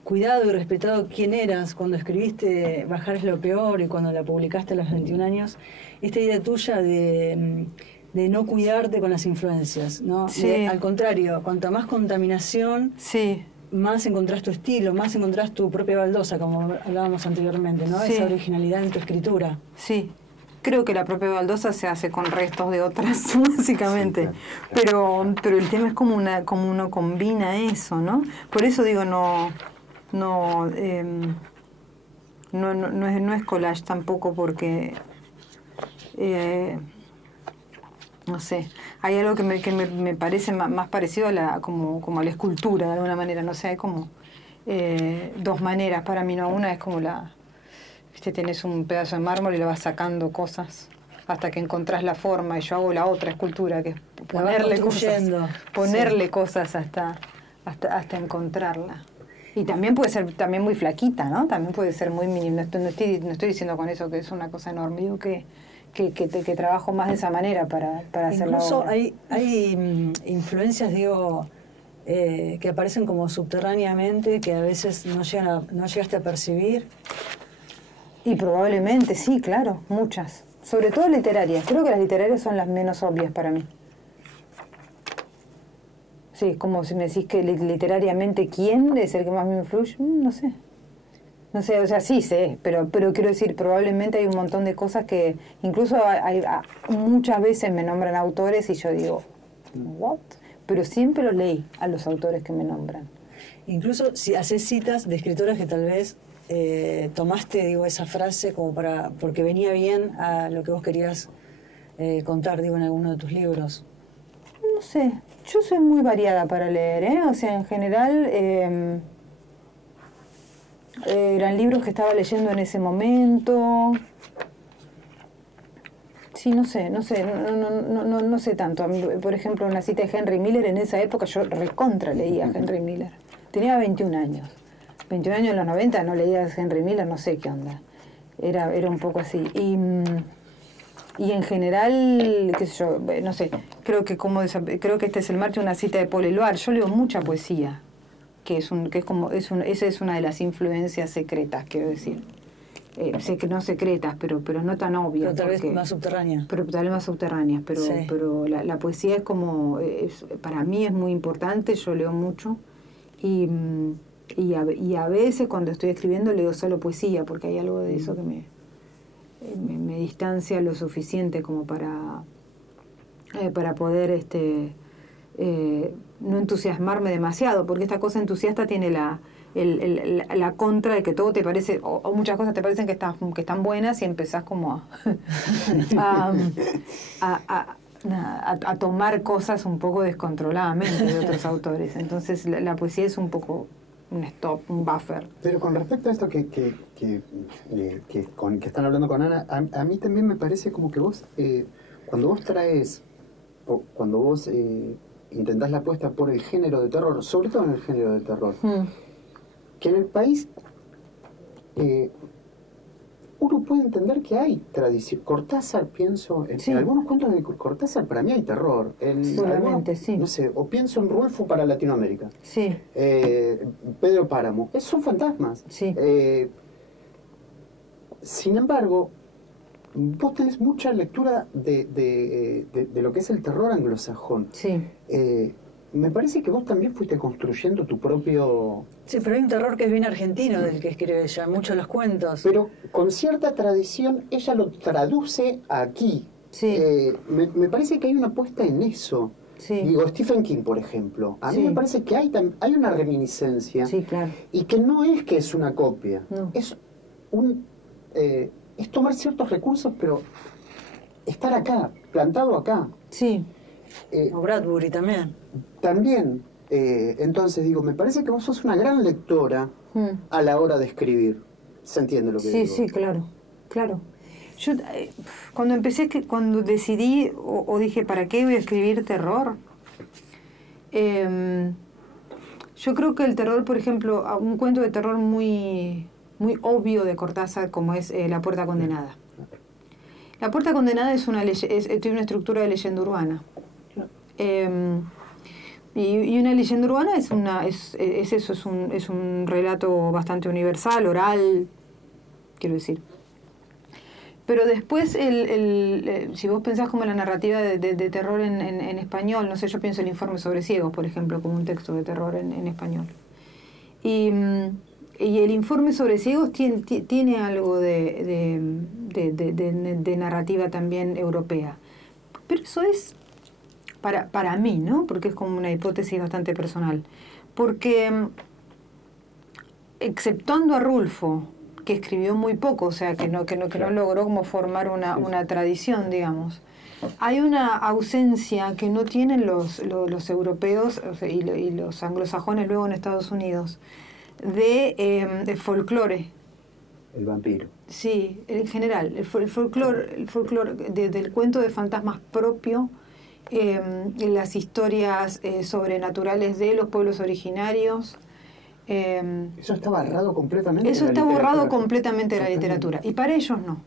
cuidado y respetado quién eras cuando escribiste Bajar es lo peor y cuando la publicaste a los 21 años. Esta idea tuya de de no cuidarte con las influencias, ¿no? Sí. Al contrario, cuanta más contaminación, sí, más encontrás tu estilo, más encontrás tu propia baldosa, como hablábamos anteriormente, ¿no? Sí. Esa originalidad en tu escritura. sí. Creo que la propia baldosa se hace con restos de otras, básicamente. Sí, claro. Pero el tema es como uno combina eso, ¿no? Por eso digo, no es collage tampoco, porque no sé, hay algo que me parece más parecido a como a la escultura, de alguna manera, no sé, hay como dos maneras para mí, ¿no? Una es como viste, tenés un pedazo de mármol y le vas sacando cosas hasta que encontrás la forma, y yo hago la otra escultura, que es ponerle cosas hasta encontrarla. Y también puede ser también muy flaquita, ¿no? También puede ser muy mínima. No estoy diciendo con eso que es una cosa enorme, digo que trabajo más de esa manera para hacer la obra. Incluso hay influencias, digo, que aparecen como subterráneamente, que a veces no llegaste a percibir. Y probablemente, sí, claro, muchas. Sobre todo literarias. Creo que las literarias son las menos obvias para mí. Sí, como si me decís que literariamente quién es el que más me influye, no sé. No sé, o sea, sí sé, pero quiero decir, probablemente hay un montón de cosas que incluso muchas veces me nombran autores y yo digo, ¿what? Pero siempre los leí a los autores que me nombran. Incluso si haces citas de escritoras que tal vez tomaste, digo, esa frase como porque venía bien a lo que vos querías contar, digo, en alguno de tus libros. No sé, yo soy muy variada para leer, ¿eh? O sea, en general eran libros que estaba leyendo en ese momento. Sí, no sé tanto. A mí, por ejemplo, una cita de Henry Miller, en esa época yo recontra leía a Henry Miller. Tenía 21 años. 21 años en los 90 no leía a Henry Miller, no sé qué onda. Era un poco así. Y en general, qué sé yo, no sé, creo que este es el martes, una cita de Paul Eluard. Yo leo mucha poesía, esa es una de las influencias secretas, quiero decir. Sé que no secretas, pero no tan obvias. Pero tal vez más subterráneas. Pero tal vez más subterráneas, pero la poesía es como, para mí es muy importante, yo leo mucho. Y a veces cuando estoy escribiendo leo solo poesía, porque hay algo de eso que me distancia lo suficiente como para poder no entusiasmarme demasiado, porque esta cosa entusiasta tiene la contra de que todo te parece, o muchas cosas te parecen que están buenas y empezás como a tomar cosas un poco descontroladamente de otros autores. Entonces la poesía es un poco un stop, un buffer. Pero con respecto a esto que están hablando con Ana, a mí también me parece como que vos, cuando vos traes, o cuando vos intentás la apuesta por el género de terror, sobre todo en el género de terror, que en el país uno puede entender que hay tradición. Cortázar, pienso, en algunos cuentos de Cortázar para mí hay terror. Solamente, sí. No sé, o pienso en Rulfo para Latinoamérica. Sí. Pedro Páramo. Son fantasmas. Sí. Sin embargo, vos tenés mucha lectura de lo que es el terror anglosajón. Sí. Me parece que vos también fuiste construyendo tu propio... Sí, pero hay un terror que es bien argentino del que escribe ella, muchos los cuentos. Pero con cierta tradición ella lo traduce aquí. Sí. Me parece que hay una apuesta en eso. Sí. Digo, Stephen King, por ejemplo. A mí me parece que hay una reminiscencia. Sí, claro. Y que no es que es una copia. No. Es es tomar ciertos recursos, pero estar acá, plantado acá. Sí. O Bradbury también. También. Entonces digo, me parece que vos sos una gran lectora a la hora de escribir. ¿Se entiende lo que digo? Sí, claro. Yo cuando decidí o dije, ¿para qué voy a escribir terror? Yo creo que el terror, por ejemplo, un cuento de terror muy, muy obvio de Cortázar, como es La Puerta Condenada. La Puerta Condenada tiene una estructura de leyenda urbana. Y una leyenda urbana es un relato bastante universal, oral, quiero decir. Pero después, si vos pensás como la narrativa de terror en español, no sé, yo pienso el Informe sobre ciegos, por ejemplo, como un texto de terror en español. Y el Informe sobre ciegos tiene algo de narrativa también europea. Pero eso es para mí, ¿no? Porque es como una hipótesis bastante personal. Porque, exceptuando a Rulfo, que escribió muy poco, o sea, que no logró como formar una tradición, digamos, hay una ausencia que no tienen los europeos, o sea, y los anglosajones luego en Estados Unidos, de folclore. El vampiro. Sí, en general, el folclore del cuento de fantasmas propio, las historias sobrenaturales de los pueblos originarios. Eso está borrado completamente. Eso está borrado completamente de la literatura. Y para ellos no.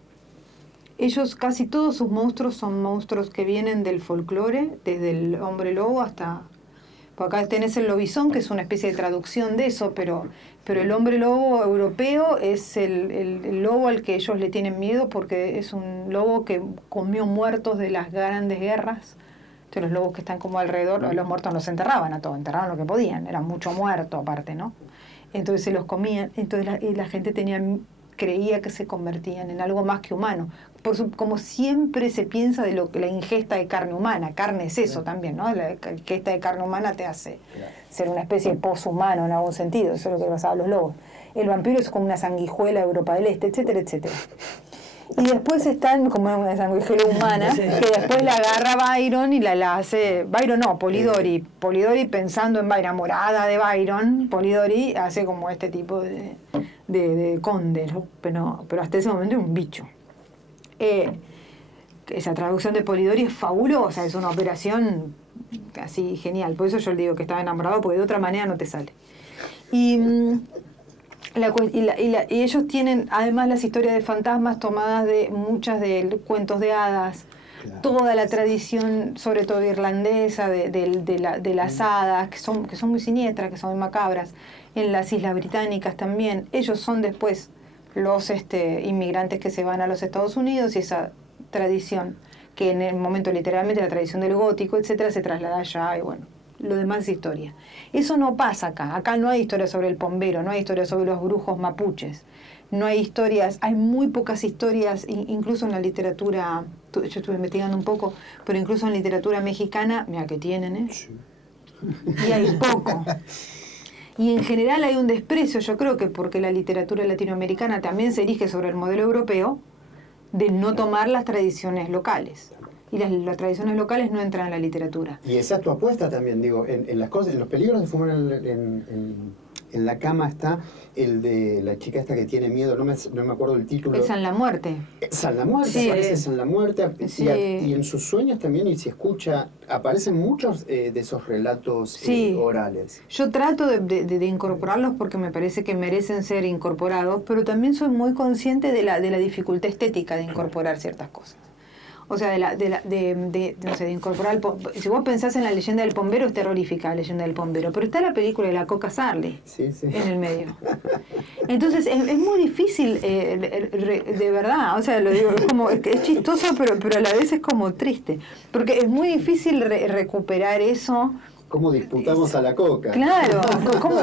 Ellos, casi todos sus monstruos son monstruos que vienen del folclore, desde el hombre lobo hasta... Por acá tenés el lobizón, que es una especie de traducción de eso, pero el hombre lobo europeo es el lobo al que ellos le tienen miedo, porque es un lobo que comió muertos de las grandes guerras. Entonces los lobos que están como alrededor, los muertos los enterraban a todos, enterraban lo que podían, era mucho muerto aparte, ¿no? Entonces se los comían, entonces la gente creía que se convertían en algo más que humano. Como siempre se piensa de lo que la ingesta de carne humana, carne es eso también, ¿no? La ingesta de carne humana te hace ser una especie de poshumano en algún sentido, eso es lo que pasaba a los lobos. El vampiro es como una sanguijuela de Europa del Este, etcétera, etcétera. Y después están como una sanguijuela humana, que después la agarra Byron y la hace... Byron no, Polidori. Polidori, pensando en Byron, morada de Byron, Polidori hace como este tipo de conde, ¿no? Pero hasta ese momento es un bicho. Esa traducción de Polidori es fabulosa, es una operación así genial. Por eso yo le digo que estaba enamorado, porque de otra manera no te sale. Y ellos tienen además las historias de fantasmas tomadas de muchas de cuentos de hadas, toda la tradición, sobre todo irlandesa, de las hadas, que son muy siniestras, que son muy macabras, en las Islas Británicas también. Ellos son después los inmigrantes que se van a los Estados Unidos, y esa tradición, que en el momento literalmente la tradición del gótico, etcétera, se traslada allá, y bueno, lo demás es historia. Eso no pasa acá. Acá no hay historia sobre el pombero, no hay historia sobre los brujos mapuches, no hay historias, hay muy pocas historias, incluso en la literatura, yo estuve investigando un poco, pero incluso en literatura mexicana, mira que tienen, sí. Y hay poco. Y en general hay un desprecio, yo creo que porque la literatura latinoamericana también se erige sobre el modelo europeo, de no tomar las tradiciones locales. Y las tradiciones locales no entran en la literatura. Y esa es tu apuesta también, digo, en las cosas, en los peligros de fumar en la cama está el de la chica esta que tiene miedo, no me acuerdo el título. Es San la Muerte. San la Muerte, sí, aparece San la Muerte, sí. Y en sus sueños también, y se escucha, aparecen muchos de esos relatos sí. Orales. Yo trato de incorporarlos porque me parece que merecen ser incorporados, pero también soy muy consciente de la dificultad estética de incorporar ciertas cosas. O sea, de incorporar... Si vos pensás en la leyenda del pombero, es terrorífica la leyenda del pombero, pero está la película de la Coca Sarli en el medio. Entonces, es muy difícil, de verdad, o sea, lo digo, es chistoso, pero a la vez es como triste, porque es muy difícil recuperar eso. ¿Cómo disputamos a la Coca? Claro,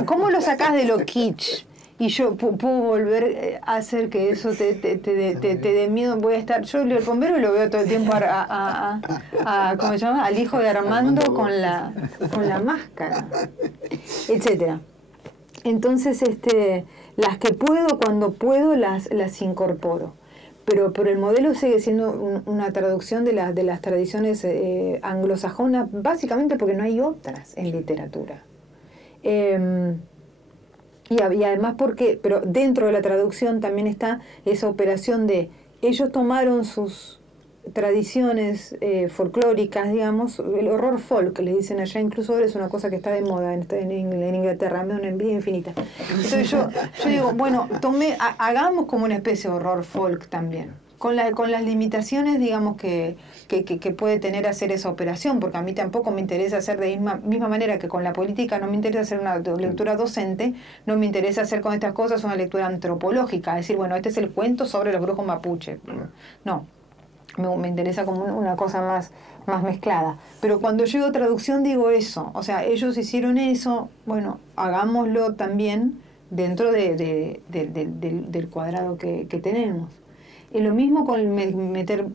¿cómo lo sacás de lo kitsch? Y yo puedo volver a hacer que eso te dé miedo. Voy a estar, yo leo el pombero y lo veo todo el tiempo ¿cómo se llama? Al hijo de Armando con la máscara, etcétera. Entonces, las que puedo, cuando puedo, las incorporo. Pero el modelo sigue siendo una traducción de las tradiciones anglosajonas, básicamente porque no hay otras en literatura. Y además pero dentro de la traducción también está esa operación de ellos tomaron sus tradiciones folclóricas, digamos, el horror folk, les dicen allá, incluso ahora es una cosa que está de moda en Inglaterra, me da una envidia infinita. Entonces yo digo, bueno, hagamos como una especie de horror folk también. con las limitaciones, digamos, que puede tener hacer esa operación, porque a mí tampoco me interesa hacer de misma manera que con la política no me interesa hacer una lectura docente, no me interesa hacer con estas cosas una lectura antropológica, decir, bueno, este es el cuento sobre los brujos mapuche. No, me interesa como una cosa más mezclada. Pero cuando llego a traducción digo eso, o sea, ellos hicieron eso, bueno, hagámoslo también dentro del cuadrado que tenemos. Y lo mismo con meter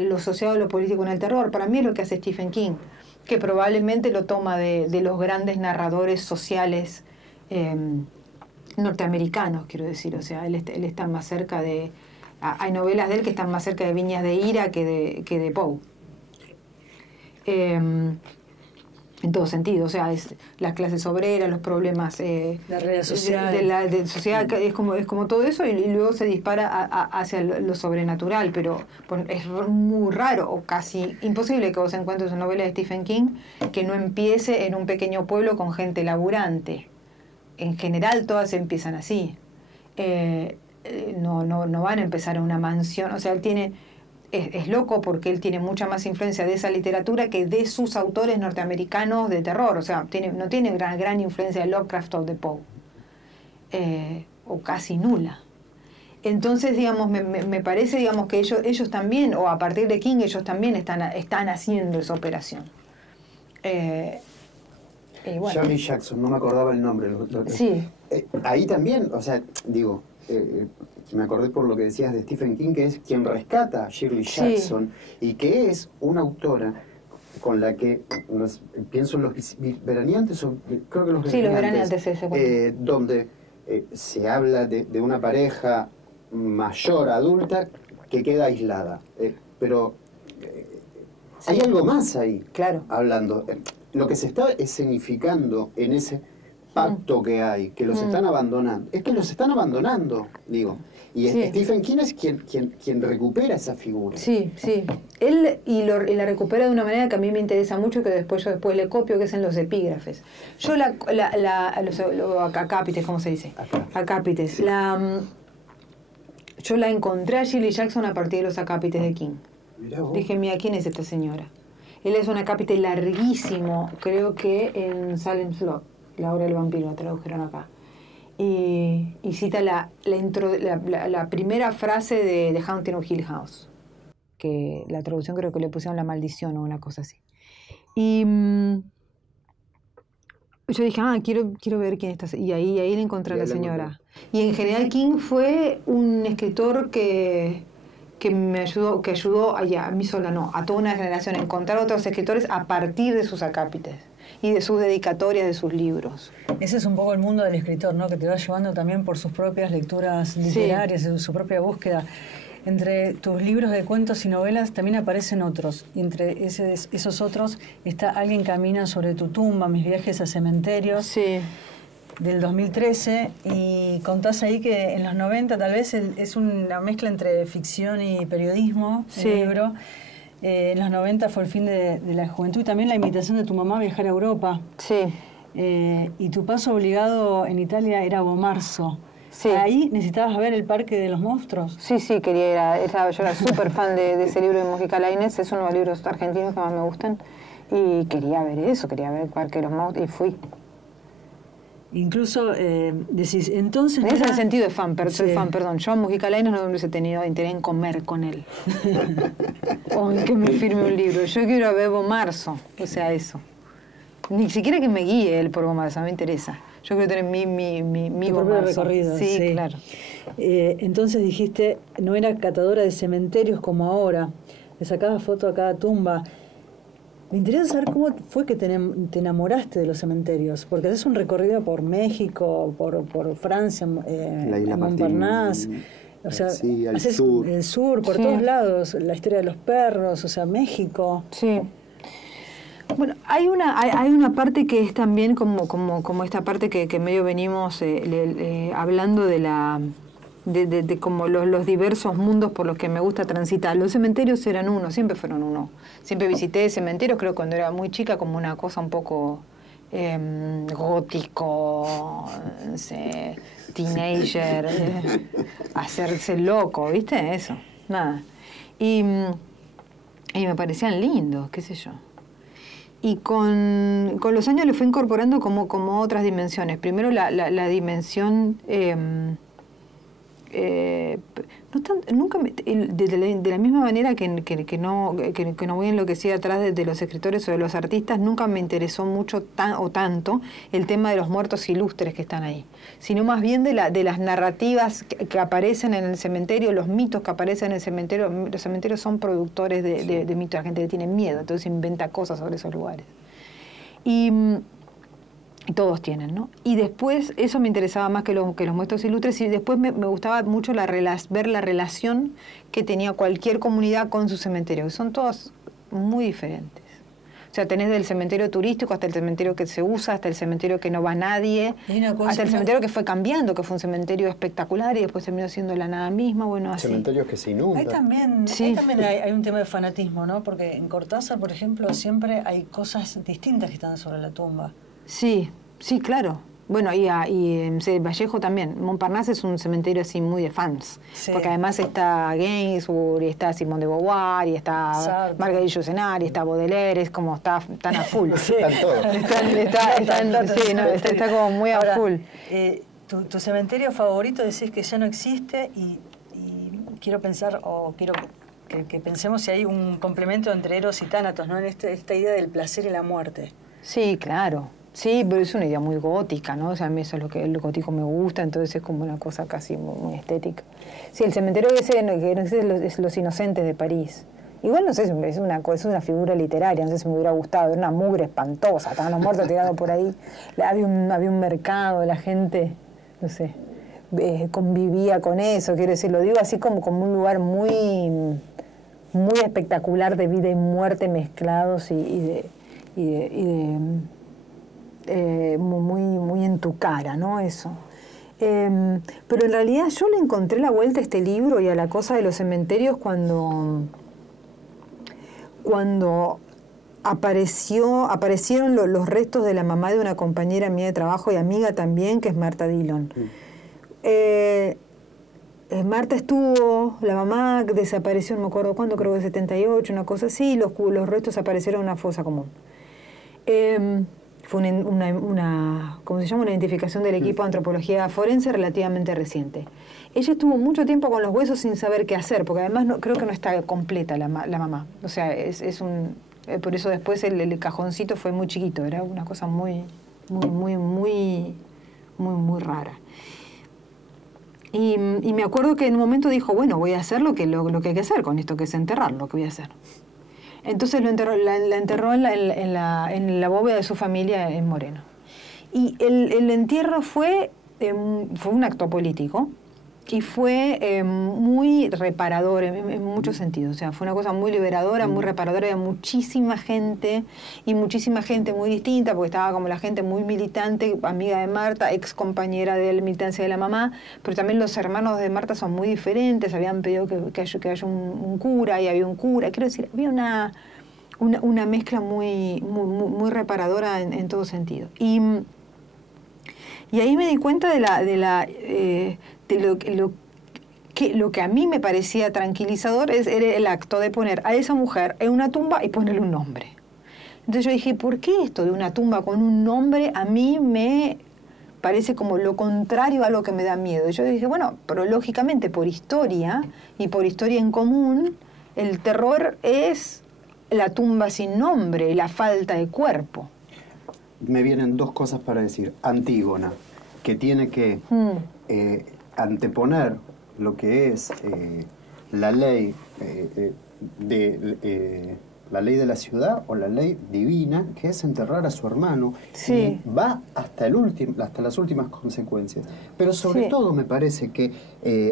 lo asociado a lo político en el terror. Para mí es lo que hace Stephen King, que probablemente lo toma de los grandes narradores sociales norteamericanos, quiero decir. O sea, él está más cerca de... Hay novelas de él que están más cerca de Viñas de Ira que de Poe. En todo sentido, o sea, es las clases obreras, los problemas la realidad social. de la sociedad, es como todo eso, y luego se dispara hacia lo sobrenatural, pero es muy raro o casi imposible que vos encuentres una novela de Stephen King que no empiece en un pequeño pueblo con gente laburante. En general todas empiezan así. No van a empezar en una mansión, o sea, él tiene... Es loco porque él tiene mucha más influencia de esa literatura que de sus autores norteamericanos de terror. O sea, no tiene gran influencia de Lovecraft o de Poe. O casi nula. Entonces, digamos, me parece, digamos, que ellos también, o a partir de King, ellos también están haciendo esa operación. Bueno. Shirley Jackson, no me acordaba el nombre. Sí. Ahí también, o sea, digo... me acordé por lo que decías de Stephen King, que es quien rescata a Shirley Jackson, y que es una autora con la que pienso en los veraneantes, creo que los veraneantes, donde se habla de una pareja mayor, adulta, que queda aislada. Pero hay algo más ahí, claro, hablando. Lo que se está escenificando en ese pacto que hay, que los están abandonando. Es que los están abandonando, digo. Y Stephen King es quien recupera esa figura. Sí, sí. Él y la recupera de una manera que a mí me interesa mucho, que después le copio, que es en los epígrafes. Yo los acápites, ¿cómo se dice? Acápites. Sí. Yo la encontré a Shirley Jackson a partir de los acápites de King. Dije, mira, ¿quién es esta señora? Él es un acápite larguísimo, creo que en Salem's Lot, La Hora del Vampiro, la tradujeron acá. Y cita la primera frase de Haunting of Hill House, que la traducción creo que le pusieron La Maldición o una cosa así. Y yo dije, quiero ver quién está. Y ahí le encontré a la señora. Y en general King fue un escritor que ayudó a mí sola no, a toda una generación a encontrar otros escritores a partir de sus acápites y de sus dedicatorias de sus libros. Ese es un poco el mundo del escritor, ¿no? Que te va llevando también por sus propias lecturas literarias, su propia búsqueda. Entre tus libros de cuentos y novelas también aparecen otros. Y entre esos otros está Alguien camina sobre tu tumba, Mis viajes a cementerios, del 2013. Y contás ahí que en los 90 tal vez es una mezcla entre ficción y periodismo, el libro. En los 90 fue el fin de la juventud y también la invitación de tu mamá a viajar a Europa. Sí. Y tu paso obligado en Italia era Bomarzo. Sí. ¿Ahí necesitabas ver el Parque de los Monstruos? Sí, quería ir. Yo era súper fan de ese libro de Mujica Lainez, es uno de los libros argentinos que más me gustan. Y quería ver eso, quería ver el Parque de los Monstruos, y fui. Incluso decís, entonces... En ese sentido de fan, soy fan, perdón. Yo a Mujica Lainez no hubiese tenido interés en comer con él. O en que me firme un libro. Yo quiero ir a ver Bomarzo, o sea, eso. Ni siquiera que me guíe él por Bomarzo, me interesa. Yo quiero tener mi propio recorrido. Sí, claro. Entonces dijiste, no era catadora de cementerios como ahora. Le sacabas foto a cada tumba. Me interesa saber cómo fue que te enamoraste de los cementerios, porque haces un recorrido por México, por Francia, Montparnasse, o sea, haces el sur, por todos lados, la historia de los perros, o sea, México. Sí. Bueno, hay una parte que es también como esta parte que medio venimos hablando de como los diversos mundos por los que me gusta transitar. Los cementerios eran uno, siempre fueron uno. Siempre visité cementerios, creo cuando era muy chica, como una cosa un poco gótico, no sé, teenager, hacerse loco, ¿viste? Eso. nada. Y me parecían lindos, qué sé yo. Y con los años le fui incorporando como otras dimensiones. Primero la dimensión... nunca de la misma manera que no voy enloquecida atrás de los escritores o de los artistas, nunca me interesó mucho tanto el tema de los muertos ilustres que están ahí, sino más bien de las narrativas que aparecen en el cementerio, los mitos que aparecen en el cementerio. Los cementerios son productores de mitos, la gente le tiene miedo, entonces inventa cosas sobre esos lugares. Y todos tienen, ¿no? Y después, eso me interesaba más que los muertos ilustres, y después me gustaba mucho ver la relación que tenía cualquier comunidad con su cementerio, que son todos muy diferentes. O sea, tenés del cementerio turístico hasta el cementerio que se usa, hasta el cementerio que no va nadie, hasta el cementerio que fue cambiando, que fue un cementerio espectacular y después terminó siendo la nada misma, bueno, así. Cementerios que se inundan. Ahí también hay un tema de fanatismo, ¿no? Porque en Cortázar, por ejemplo, siempre hay cosas distintas que están sobre la tumba. Sí, sí, claro. Bueno, y en Vallejo también. Montparnasse es un cementerio así muy de fans. Sí. Porque además está Gainsbourg, y está Simone de Beauvoir, y está Marguerite Yourcenar, y está Baudelaire, es como están a full. Sí. Están todos. Está como muy a full. Tu cementerio favorito decís que ya no existe y quiero pensar, quiero que pensemos si hay un complemento entre Eros y Tánatos, ¿no? En esta idea del placer y la muerte. Sí, claro. Sí, pero es una idea muy gótica, ¿no? O sea, a mí eso es lo que el gótico me gusta, entonces es como una cosa casi muy estética. Sí, el cementerio ese es Los Inocentes de París. Igual no sé, es una figura literaria, no sé si me hubiera gustado, era una mugre espantosa, estaban los muertos tirados por ahí. Había un mercado, la gente, no sé, convivía con eso, quiero decir, lo digo así como un lugar muy, muy espectacular de vida y muerte mezclados muy en tu cara, ¿no? Eso. Pero en realidad yo le encontré la vuelta a este libro y a la cosa de los cementerios cuando aparecieron los restos de la mamá de una compañera mía de trabajo y amiga también, que es Marta Dillon. Marta la mamá desapareció, no me acuerdo cuándo, creo que en 78, una cosa así, y los restos aparecieron en una fosa común. Fue ¿cómo se llama? Una identificación del equipo de antropología forense relativamente reciente. Ella estuvo mucho tiempo con los huesos sin saber qué hacer, porque además creo que no está completa la mamá. O sea, por eso después el cajoncito fue muy chiquito, era una cosa muy rara. Y me acuerdo que en un momento dijo, bueno, voy a hacer lo que hay que hacer con esto, que es enterrar lo que voy a hacer. Entonces la enterró en la bóveda de su familia en Moreno. Y el entierro fue un acto político y fue muy reparador en muchos sentidos. O sea, fue una cosa muy liberadora, muy reparadora. Había muchísima gente muy distinta, porque estaba como la gente muy militante, amiga de Marta, ex compañera de la militancia de la mamá, pero también los hermanos de Marta son muy diferentes, habían pedido que haya un cura, y había un cura. Quiero decir, había una mezcla muy reparadora en todo sentido. Y ahí me di cuenta de lo que a mí me parecía tranquilizador era el acto de poner a esa mujer en una tumba y ponerle un nombre. Entonces yo dije, ¿por qué esto de una tumba con un nombre a mí me parece como lo contrario a lo que me da miedo? Y yo dije, bueno, pero lógicamente por historia y por historia en común, el terror es la tumba sin nombre y la falta de cuerpo. Me vienen dos cosas para decir. Antígona, que tiene que anteponer lo que es la ley la ley de la ciudad o la ley divina, que es enterrar a su hermano. Sí. Y va hasta las últimas consecuencias. Pero sobre todo me parece que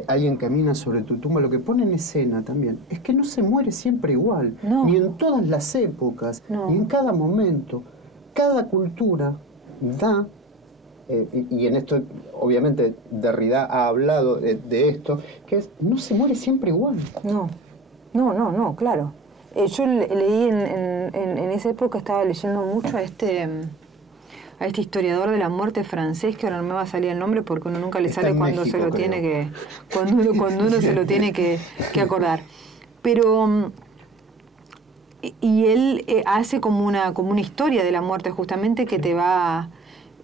alguien camina sobre tu tumba, lo que pone en escena también es que no se muere siempre igual, ni en todas las épocas, ni en cada momento. Cada cultura da, y en esto obviamente Derrida ha hablado de esto, que es, no se muere siempre igual. No, claro. Yo leí en esa época, estaba leyendo mucho a este historiador de la muerte francés, que ahora no me va a salir el nombre porque uno nunca le Está sale en cuando México, se lo creo. tiene que, cuando uno se lo tiene que acordar. Pero y él hace como una historia de la muerte justamente que te va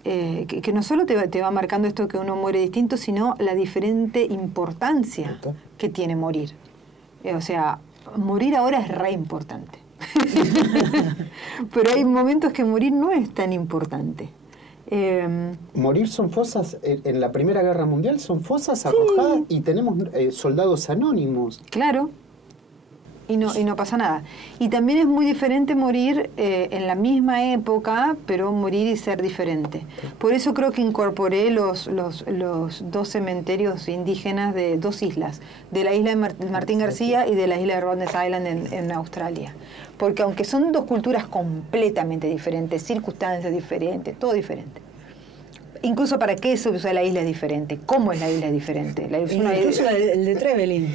que no solo te va marcando esto que uno muere distinto, sino la diferente importancia que tiene morir. O sea, morir ahora es re importante. Pero hay momentos que morir no es tan importante. Morir son fosas, en la Primera Guerra Mundial son fosas arrojadas y tenemos soldados anónimos. Claro. Y no pasa nada. Y también es muy diferente morir en la misma época, pero morir y ser diferente. Por eso creo que incorporé los dos cementerios indígenas de dos islas, de la isla de Martín García y de la isla de Rottnest Island en Australia. Porque aunque son dos culturas completamente diferentes, circunstancias diferentes, todo diferente. Incluso para qué se usa la isla es diferente, cómo es la isla diferente. Incluso el de Trevelin.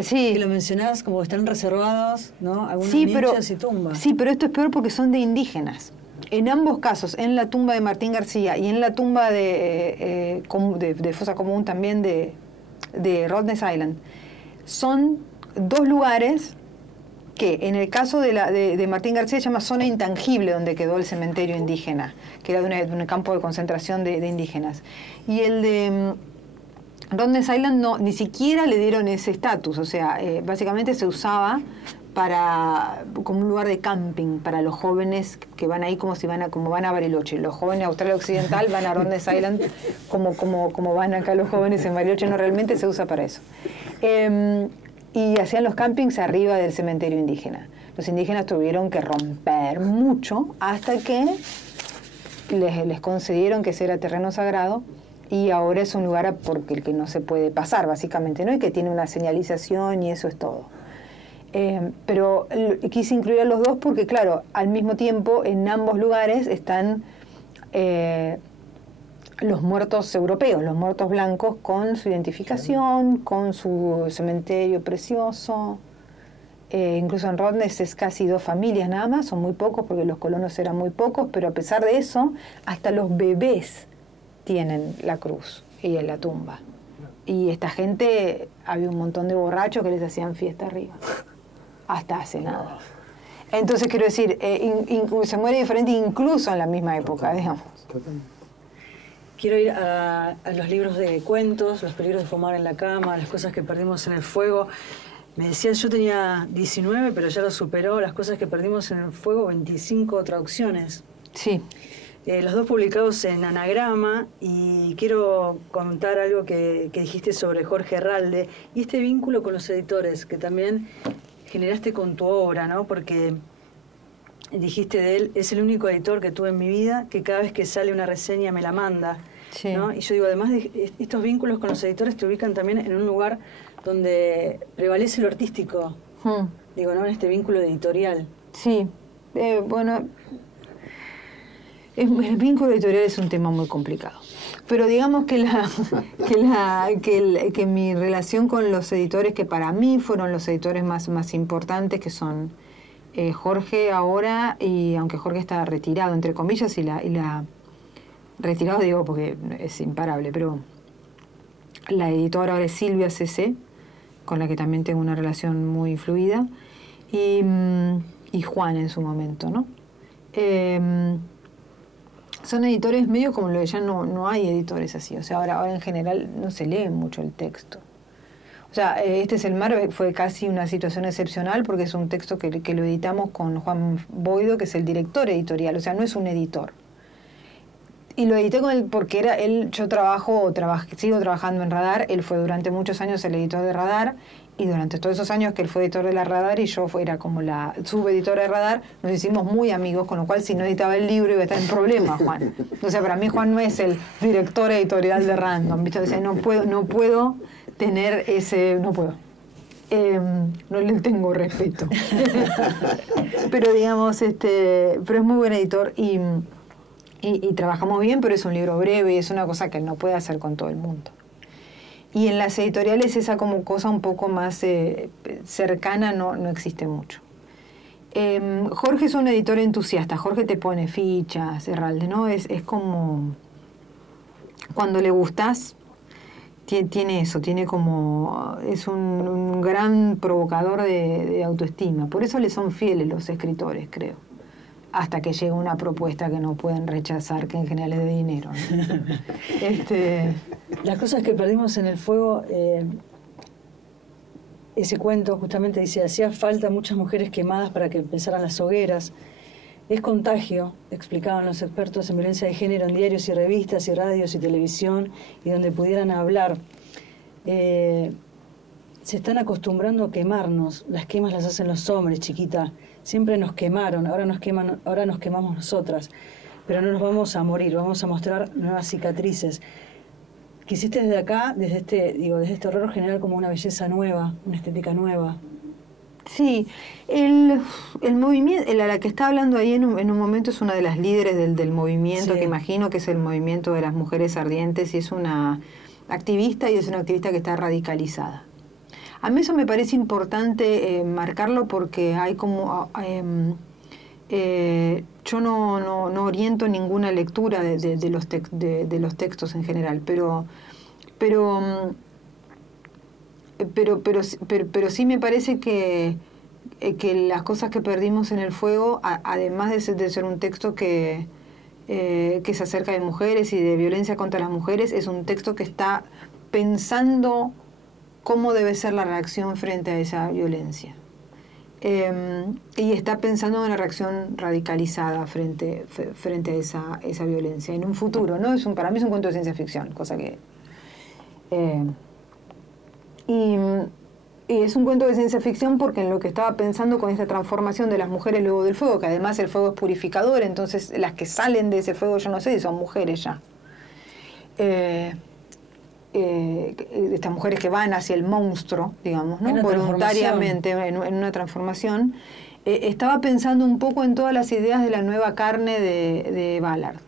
Sí. Que lo mencionás como que están reservados, ¿no? Algunas sí, nichas y tumbas. Sí, pero esto es peor porque son de indígenas. En ambos casos, en la tumba de Martín García y en la tumba de Fosa Común también de Rottnest Island, son dos lugares que en el caso de Martín García se llama zona intangible, donde quedó el cementerio indígena, que era de un campo de concentración de indígenas. Y el de Rottnest Island no, ni siquiera le dieron ese estatus, o sea, básicamente se usaba como un lugar de camping para los jóvenes que van ahí como van a Bariloche. Los jóvenes de Australia Occidental van a Rottnest Island como van acá los jóvenes en Bariloche, no, realmente se usa para eso. Y hacían los campings arriba del cementerio indígena. Los indígenas tuvieron que romper mucho hasta que les concedieron que ese era terreno sagrado. Y ahora es un lugar por el que no se puede pasar, básicamente, ¿no? Y que tiene una señalización y eso es todo. Pero quise incluir a los dos porque, claro, al mismo tiempo, en ambos lugares están los muertos europeos, los muertos blancos, con su identificación, con su cementerio precioso. Incluso en Rottnest es casi 2 familias nada más, son muy pocos porque los colonos eran muy pocos, pero a pesar de eso, hasta los bebés tienen la cruz y en la tumba. Y esta gente, había un montón de borrachos que les hacían fiesta arriba, hasta hace nada. Entonces quiero decir, se muere diferente incluso en la misma época, digamos. Quiero ir a los libros de cuentos, Los peligros de fumar en la cama, Las cosas que perdimos en el fuego. Me decías, yo tenía 19, pero ya lo superó, Las cosas que perdimos en el fuego, 25 traducciones. Sí. Los dos publicados en Anagrama, y quiero contar algo que dijiste sobre Jorge Herralde y este vínculo con los editores que también generaste con tu obra, ¿no? Porque dijiste de él, es el único editor que tuve en mi vida que cada vez que sale una reseña me la manda, sí. ¿no? Y yo digo, además de estos vínculos con los editores te ubican también en un lugar donde prevalece lo artístico, digo, ¿no? En este vínculo editorial. Sí, bueno... El vínculo editorial es un tema muy complicado, pero digamos que mi relación con los editores, que para mí fueron los editores más importantes, que son Jorge ahora, y aunque Jorge está retirado, entre comillas, retirado digo porque es imparable, pero la editora ahora es Silvia C.C., con la que también tengo una relación muy fluida, y Juan en su momento, ¿no? Son editores medio como lo de ya no hay editores así. O sea, ahora en general no se lee mucho el texto. O sea, Este es el mar fue casi una situación excepcional porque es un texto que lo editamos con Juan Boido, que es el director editorial. O sea, no es un editor. Y lo edité con él porque yo sigo trabajando en Radar. Él fue durante muchos años el editor de Radar. Y durante todos esos años que él fue editor de la Radar y yo era como la subeditora de Radar, nos hicimos muy amigos, con lo cual si no editaba el libro iba a estar en problemas, Juan. O sea, para mí Juan no es el director editorial de Random, ¿viste? O sea, no puedo tener ese... No puedo. No le tengo respeto. Pero digamos, pero es muy buen editor y trabajamos bien, pero es un libro breve y es una cosa que él no puede hacer con todo el mundo. Y en las editoriales esa como cosa un poco más cercana no existe mucho. Jorge es un editor entusiasta. Jorge te pone fichas, Herralde, ¿no? Es como... Cuando le gustás, tiene eso, tiene como... Es un gran provocador de autoestima. Por eso le son fieles los escritores, creo. Hasta que llega una propuesta que no pueden rechazar, que en general es de dinero, ¿no? Las cosas que perdimos en el fuego... Ese cuento justamente dice, hacía falta muchas mujeres quemadas para que empezaran las hogueras. Es contagio, explicaban los expertos en violencia de género en diarios y revistas y radios y televisión, y donde pudieran hablar. Se están acostumbrando a quemarnos. Las quemas las hacen los hombres, chiquita. Siempre nos quemaron, ahora nos quemamos nosotras. Pero no nos vamos a morir, vamos a mostrar nuevas cicatrices. Quisiste desde acá, desde este horror general, como una belleza nueva, una estética nueva. Sí, el movimiento, la que está hablando ahí en un momento es una de las líderes del movimiento, sí, que imagino que es el movimiento de las mujeres ardientes, y es una activista, y es una activista que está radicalizada. A mí eso me parece importante marcarlo, porque hay como... yo no oriento ninguna lectura de los textos en general, pero sí me parece que las cosas que perdimos en el fuego, además de ser un texto que se acerca de mujeres y de violencia contra las mujeres, es un texto que está pensando cómo debe ser la reacción frente a esa violencia. Y está pensando en una reacción radicalizada frente a esa violencia en un futuro, ¿no? Para mí es un cuento de ciencia ficción, cosa que... y es un cuento de ciencia ficción porque en lo que estaba pensando con esta transformación de las mujeres luego del fuego, que además el fuego es purificador, entonces las que salen de ese fuego, yo no sé si son mujeres ya. Estas mujeres que van hacia el monstruo, digamos, ¿no? Voluntariamente en una transformación. Estaba pensando un poco en todas las ideas de la nueva carne de Ballard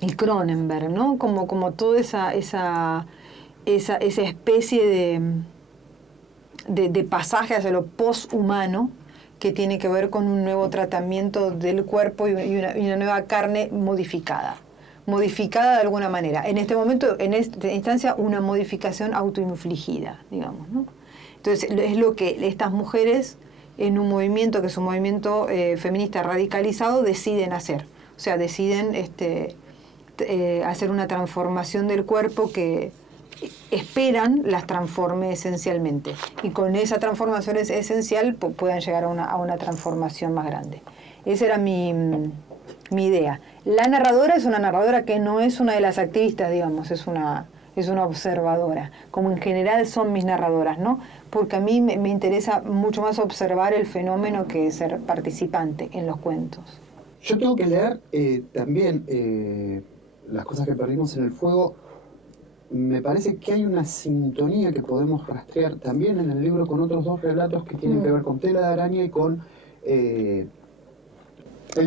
y Cronenberg, ¿no? Como toda esa especie de pasaje hacia lo poshumano, que tiene que ver con un nuevo tratamiento del cuerpo y una nueva carne modificada de alguna manera. En este momento, en esta instancia, una modificación autoinfligida, digamos, ¿no? Entonces, es lo que estas mujeres, en un movimiento que es un movimiento feminista radicalizado, deciden hacer. O sea, deciden hacer una transformación del cuerpo que esperan las transforme esencialmente. Y con esa transformación esencial puedan llegar a una transformación más grande. Esa era mi idea. La narradora es una narradora que no es una de las activistas, digamos, es una observadora, como en general son mis narradoras, ¿no? Porque a mí me interesa mucho más observar el fenómeno que ser participante en los cuentos. Yo tengo que leer también Las cosas que perdimos en el fuego. Me parece que hay una sintonía que podemos rastrear también en el libro con otros dos relatos que tienen que ver con Tela de Araña y con El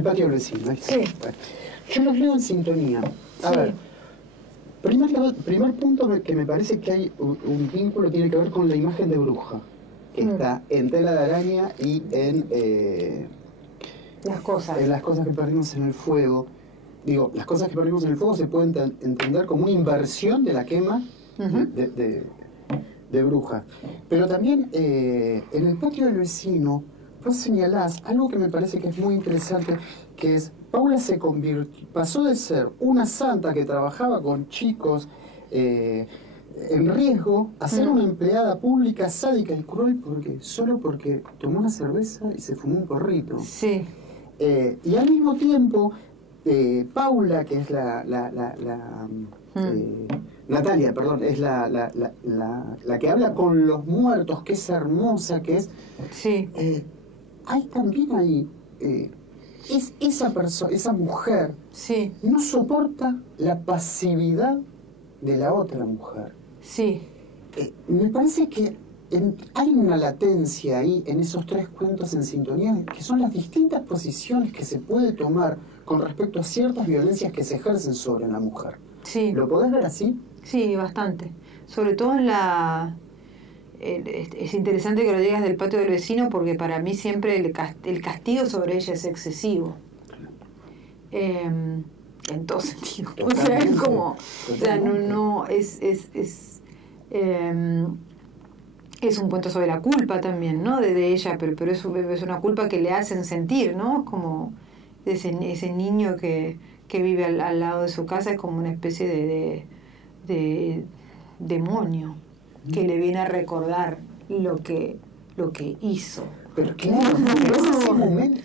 patio del vecino. Sí. Yo los leo en sintonía. A ver, primer punto que me parece que hay un vínculo tiene que ver con la imagen de bruja, que está en Tela de Araña y en Las cosas que perdimos en el fuego. Digo, las cosas que perdimos en el fuego se pueden entender como una inversión de la quema de bruja. Pero también en el patio del vecino vos señalás algo que me parece que es muy interesante, que es Paula pasó de ser una santa que trabajaba con chicos en riesgo a ser una empleada pública sádica y cruel solo porque tomó una cerveza y se fumó un porrito. Sí. Y al mismo tiempo, Paula, que es Natalia, perdón, es la que habla con los muertos, que es hermosa, que es... Sí. Hay también ahí... esa mujer sí. no soporta la pasividad de la otra mujer. Sí. Me parece que hay una latencia ahí en esos tres cuentos en sintonía, que son las distintas posiciones que se puede tomar con respecto a ciertas violencias que se ejercen sobre la mujer. Sí. ¿Lo podés ver así? Sí, bastante. Sobre todo en es interesante que lo digas del patio del vecino, porque para mí siempre el castigo sobre ella es excesivo. En todo sentido. O sea, es como, o sea, es un cuento sobre la culpa también, ¿no? De ella, pero es una culpa que le hacen sentir, ¿no? Como ese niño que vive al lado de su casa, es como una especie de demonio que le viene a recordar lo que hizo. Pero claro,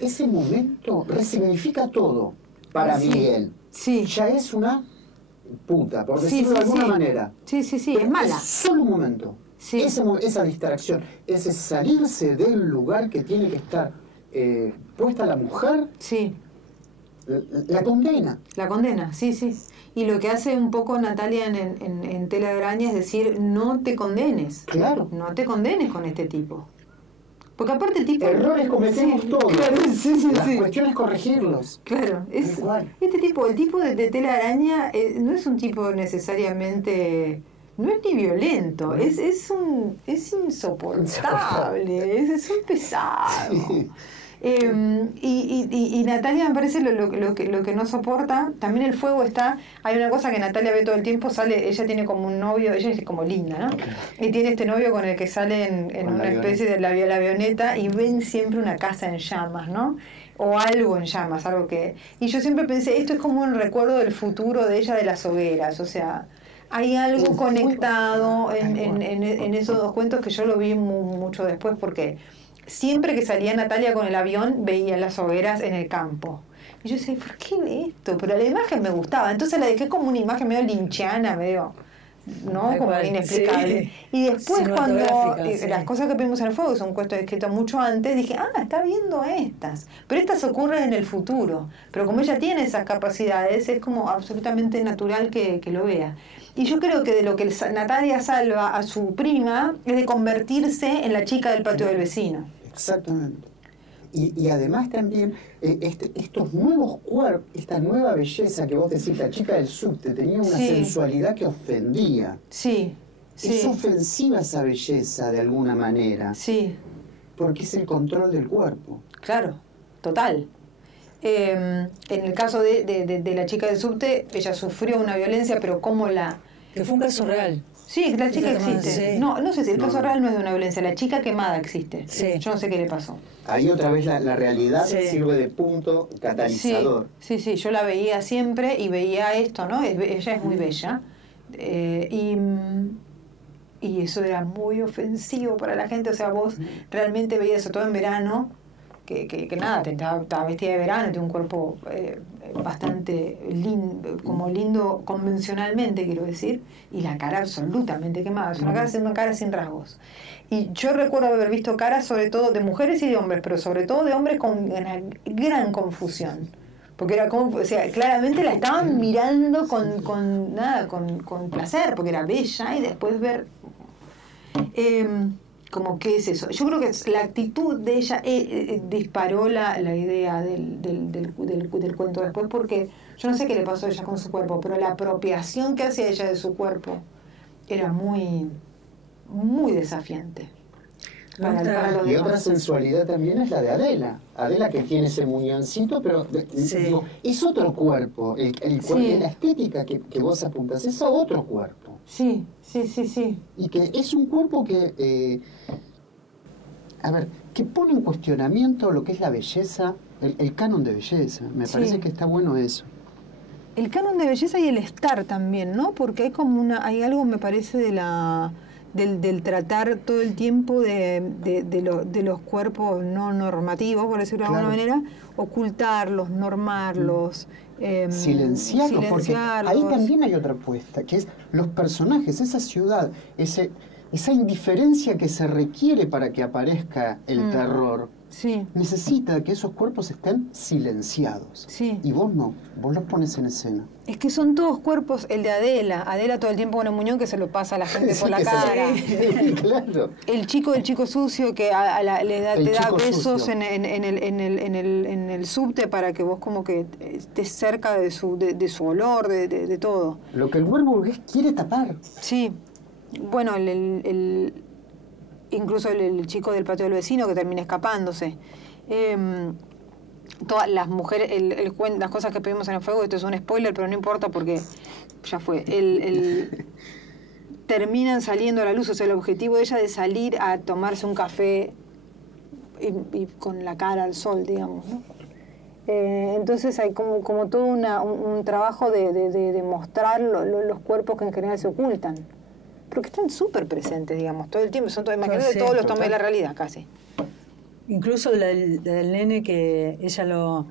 ese momento resignifica todo para Miguel. Sí. Ya es una puta, por decirlo de alguna manera. Sí, es mala. Es solo un momento. Sí. Esa distracción, ese salirse del lugar que tiene que estar puesta la mujer, sí. La condena. La condena, sí. Y lo que hace un poco Natalia en Tela de Araña es decir, no te condenes. Claro. No te condenes con este tipo. Porque aparte el tipo... Errores cometemos todos. Claro, Las cuestiones es corregirlos. Claro. El tipo de Tela de Araña no es un tipo necesariamente... No es ni violento, es insoportable, es un pesado. Y Natalia me parece lo que no soporta. También el fuego está. Hay una cosa que Natalia ve todo el tiempo, ella tiene como un novio, ella es como linda, ¿no? Y tiene este novio con el que sale en una especie de la avioneta, y ven siempre una casa en llamas, ¿no? O algo en llamas, algo que... Y yo siempre pensé, esto es como un recuerdo del futuro de ella, de las hogueras, o sea... Hay algo conectado en esos dos cuentos que yo lo vi mucho después, porque siempre que salía Natalia con el avión veía las hogueras en el campo. Y yo decía, ¿por qué ve esto? Pero la imagen me gustaba, entonces la dejé como una imagen medio linchiana, medio... ¿no? Como inexplicable. Sí. Y después cuando las cosas que vimos en el fuego, que son cuentos escritos mucho antes, dije, está viendo estas. Pero estas ocurren en el futuro. Pero como ella tiene esas capacidades, es como absolutamente natural que lo vea. Y yo creo que de lo que Natalia salva a su prima es de convertirse en la chica del patio del vecino. Exactamente. Y además también estos nuevos cuerpos, esta nueva belleza que vos decís, la chica del subte, tenía una sensualidad que ofendía. Sí. Es ofensiva esa belleza de alguna manera. Sí. Porque es el control del cuerpo. Claro, total. En el caso de la chica del subte, ella sufrió una violencia, pero ¿cómo la...? Que fue un caso real. Sí, la chica existe. Sí. No sé si el caso real no es de una violencia, la chica quemada existe. Sí. Yo no sé qué le pasó. Ahí otra vez la realidad sirve de punto catalizador. Sí, yo la veía siempre y veía esto, ¿no? Ella es muy bella. Y eso era muy ofensivo para la gente. O sea, vos realmente veías eso todo en verano, que nada, estaba vestida de verano, tiene un cuerpo bastante lindo convencionalmente, quiero decir, y la cara absolutamente quemada, es una cara sin rasgos. Y yo recuerdo haber visto caras sobre todo de mujeres y de hombres, pero sobre todo de hombres con una gran confusión. Porque era como, o sea, claramente la estaban mirando con placer, porque era bella, y después ver... como qué es eso. Yo creo que la actitud de ella disparó la idea del cuento después, porque yo no sé qué le pasó a ella con su cuerpo, pero la apropiación que hacía ella de su cuerpo era muy desafiante. Y otra sensualidad también es la de Adela que tiene ese muñoncito, pero digo, es otro cuerpo, la estética que vos apuntas es a otro cuerpo. Sí. Y que es un cuerpo que, que pone en cuestionamiento lo que es la belleza, el canon de belleza. Me parece que está bueno eso. El canon de belleza y el estar también, ¿no? Porque hay algo, me parece, del tratar todo el tiempo de los cuerpos no normativos, por decirlo de alguna manera, ocultarlos, normarlos, silenciarlos, porque ahí también hay otra apuesta, que es los personajes, esa ciudad, esa indiferencia que se requiere para que aparezca el terror, necesita que esos cuerpos estén silenciados. Y vos no, vos los pones en escena. Es que son todos cuerpos, el de Adela todo el tiempo con el muñón que se lo pasa a la gente por la cara. Claro. El chico sucio que te da besos sucio. en el subte para que vos como que estés cerca de su olor, de todo. Lo que el buen burgués quiere tapar. Sí. Bueno, incluso el chico del patio del vecino que termina escapándose. Todas las mujeres, las cosas que pedimos en el fuego, esto es un spoiler, pero no importa porque ya fue. Terminan saliendo a la luz, o sea, el objetivo de ella de salir a tomarse un café y con la cara al sol, digamos, ¿no? Entonces hay como todo un trabajo de mostrar los cuerpos que en general se ocultan, pero que están súper presentes, digamos, todo el tiempo. Imagínate, todos los tomes de la realidad, casi. Incluso del nene que ella lo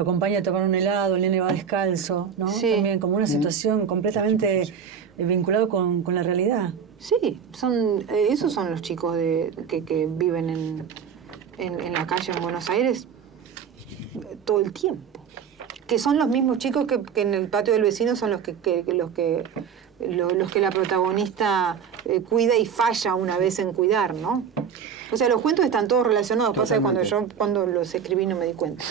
acompaña a tomar un helado, el nene va descalzo, ¿no? Sí. También como una situación completamente vinculado con la realidad. Sí, esos son los chicos que viven en la calle en Buenos Aires todo el tiempo. Que son los mismos chicos que en el patio del vecino son los que la protagonista cuida y falla una vez en cuidar, ¿no? O sea, los cuentos están todos relacionados. Totalmente. Pasa que cuando los escribí no me di cuenta.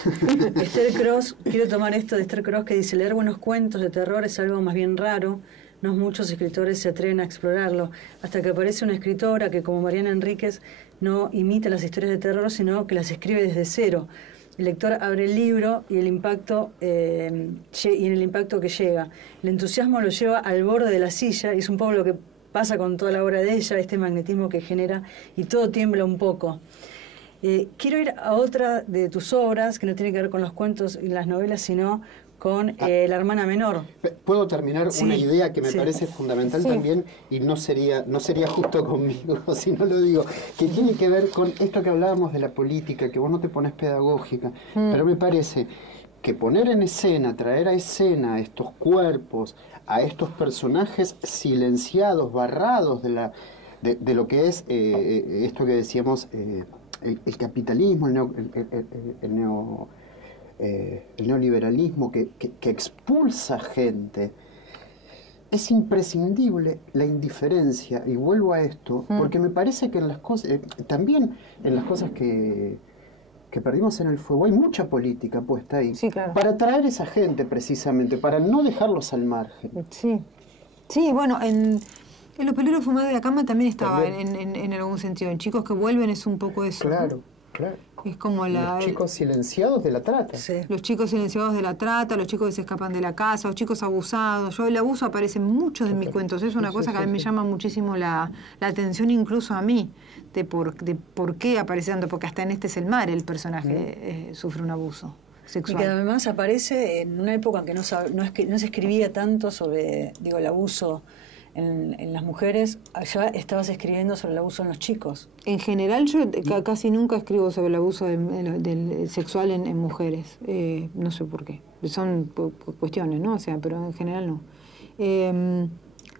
Esther Cross, quiero tomar esto de Esther Cross, que dice: leer buenos cuentos de terror es algo más bien raro. No muchos escritores se atreven a explorarlo, hasta que aparece una escritora que, como Mariana Enríquez, no imita las historias de terror, sino que las escribe desde cero. El lector abre el libro y en el impacto que llega. El entusiasmo lo lleva al borde de la silla, y es un poco lo que pasa con toda la obra de ella, este magnetismo que genera, y todo tiembla un poco. Quiero ir a otra de tus obras, que no tiene que ver con los cuentos y las novelas, sino con La hermana menor. ¿Puedo terminar una idea que me parece fundamental también, y no sería justo conmigo si no lo digo, que tiene que ver con esto que hablábamos de la política, que vos no te pones pedagógica, pero me parece que poner en escena, traer a escena a estos cuerpos, a estos personajes silenciados, barrados de lo que es esto que decíamos, el capitalismo, el neoliberalismo que expulsa gente. Es imprescindible la indiferencia, y vuelvo a esto, porque me parece que en las cosas, también en las cosas que perdimos en el fuego, hay mucha política puesta ahí, sí, claro, para atraer a esa gente precisamente, para no dejarlos al margen. Sí, bueno, en Los peligros fumados de la cama también estaba en algún sentido. En Chicos que vuelven es un poco eso. Claro, claro. Es como los chicos silenciados de la trata. Sí. Los chicos silenciados de la trata, los chicos que se escapan de la casa, los chicos abusados. El abuso aparece en muchos de mis cuentos. Es una cosa que a mí me llama muchísimo la atención, incluso a mí, de por qué aparece tanto, porque hasta en Este es el mar el personaje sufre un abuso sexual. Y que además aparece en una época en que no se escribía tanto sobre el abuso en las mujeres. Ya estabas escribiendo sobre el abuso en los chicos. En general yo casi nunca escribo sobre el abuso del sexual en mujeres. No sé por qué. Son cuestiones, ¿no? O sea, pero en general no.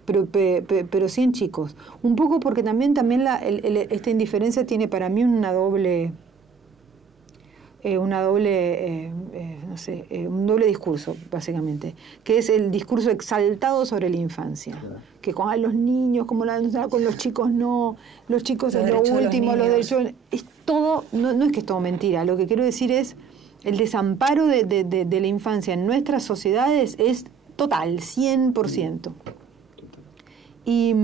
Pero sí en chicos. Un poco porque también esta indiferencia tiene para mí un doble discurso, básicamente, que es el discurso exaltado sobre la infancia. Claro. Que con los niños, con los chicos no, los chicos es lo último, los derechos. Es todo, no es que es todo mentira, lo que quiero decir es el desamparo de la infancia en nuestras sociedades es total, 100%. Y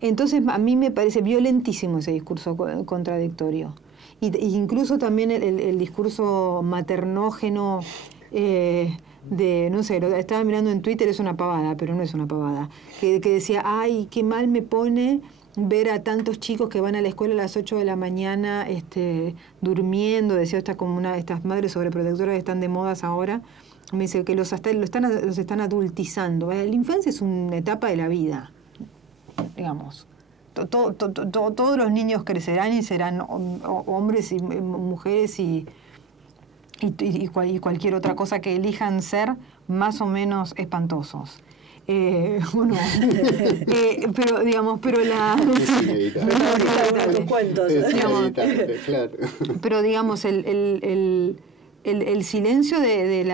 entonces a mí me parece violentísimo ese discurso contradictorio. Y incluso también el discurso maternógeno no sé, lo estaba mirando en Twitter, es una pavada, pero no es una pavada, que decía, ay, qué mal me pone ver a tantos chicos que van a la escuela a las 8 de la mañana durmiendo. Decía, estas madres sobreprotectoras que están de modas ahora, me dice que los están adultizando. La infancia es una etapa de la vida, digamos. Todos los niños crecerán y serán hombres y mujeres y cualquier otra cosa que elijan ser, más o menos espantosos. Pero digamos el silencio del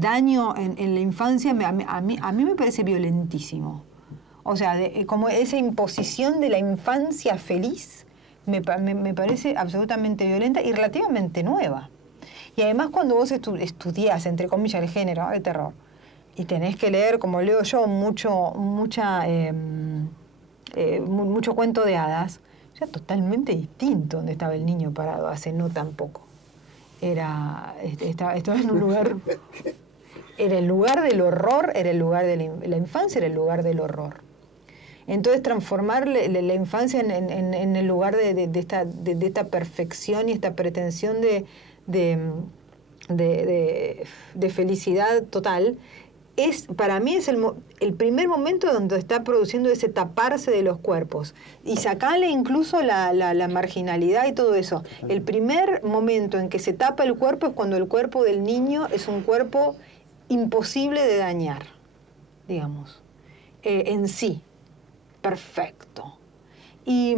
daño en la infancia a mí me parece violentísimo. O sea, como esa imposición de la infancia feliz me parece absolutamente violenta y relativamente nueva. Y además cuando vos estudiás, entre comillas, el género de terror, y tenés que leer, como leo yo, mucho cuento de hadas, era totalmente distinto donde estaba el niño parado hace no tan poco. Estaba en un lugar... Era el lugar del horror, era el lugar de la infancia, era el lugar del horror. Entonces transformar la infancia en el lugar de esta perfección y esta pretensión de felicidad total, para mí es el primer momento donde está produciendo ese taparse de los cuerpos y sacarle incluso la marginalidad y todo eso. El primer momento en que se tapa el cuerpo es cuando el cuerpo del niño es un cuerpo imposible de dañar, digamos, en sí, perfecto. Y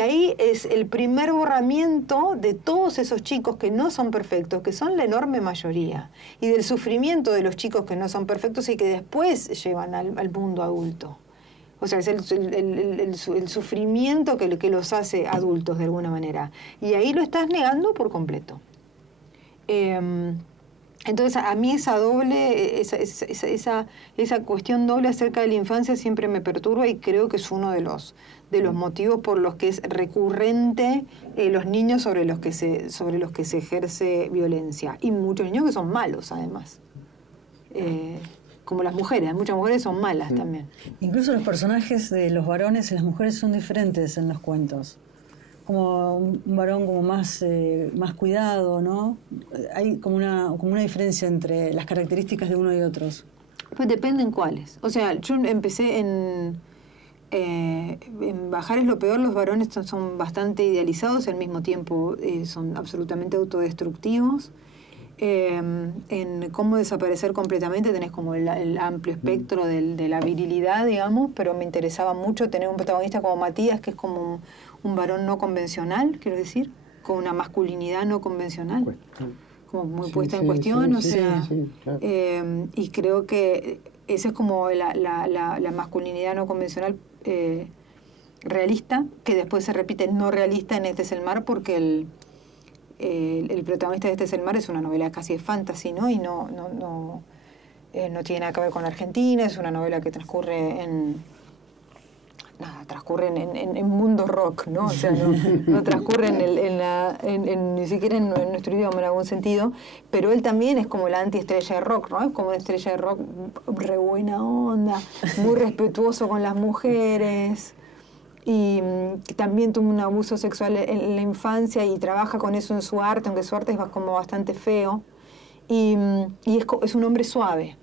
ahí es el primer borramiento de todos esos chicos que no son perfectos, que son la enorme mayoría, y del sufrimiento de los chicos que no son perfectos y que después llevan al mundo adulto. O sea, es el sufrimiento que los hace adultos de alguna manera. Y ahí lo estás negando por completo. Entonces, a mí esa cuestión doble acerca de la infancia siempre me perturba y creo que es uno de los motivos por los que es recurrente los niños sobre los que se ejerce violencia. Y muchos niños que son malos, además. Como las mujeres, muchas mujeres son malas también. Incluso los personajes de los varones y las mujeres son diferentes en los cuentos. Como un varón como más cuidado, ¿no? Hay como una diferencia entre las características de uno y otros. Pues dependen cuáles. O sea, yo empecé en Bajar es lo peor, los varones son bastante idealizados, al mismo tiempo son absolutamente autodestructivos. En Cómo desaparecer completamente tenés como el amplio espectro de la virilidad, digamos, pero me interesaba mucho tener un protagonista como Matías, que es como un varón no convencional, quiero decir, con una masculinidad no convencional, como muy puesta en cuestión, o sea, claro. Y creo que esa es como la masculinidad no convencional realista, que después se repite no realista en Este es el mar, porque el protagonista de Este es el mar es una novela casi de fantasy, ¿no? Y no tiene nada que ver con la Argentina, es una novela que transcurre en mundo rock, ¿no? O sea, no transcurre ni siquiera en nuestro idioma en algún sentido, pero él también es como la antiestrella de rock, ¿no? Es como una estrella de rock re buena onda, muy respetuoso con las mujeres, y también tuvo un abuso sexual en la infancia y trabaja con eso en su arte, aunque su arte es como bastante feo, y es un hombre suave,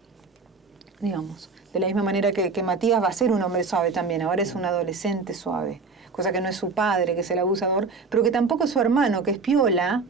digamos. De la misma manera que Matías va a ser un hombre suave también, ahora es un adolescente suave, cosa que no es su padre, que es el abusador, pero que tampoco es su hermano, que es piola,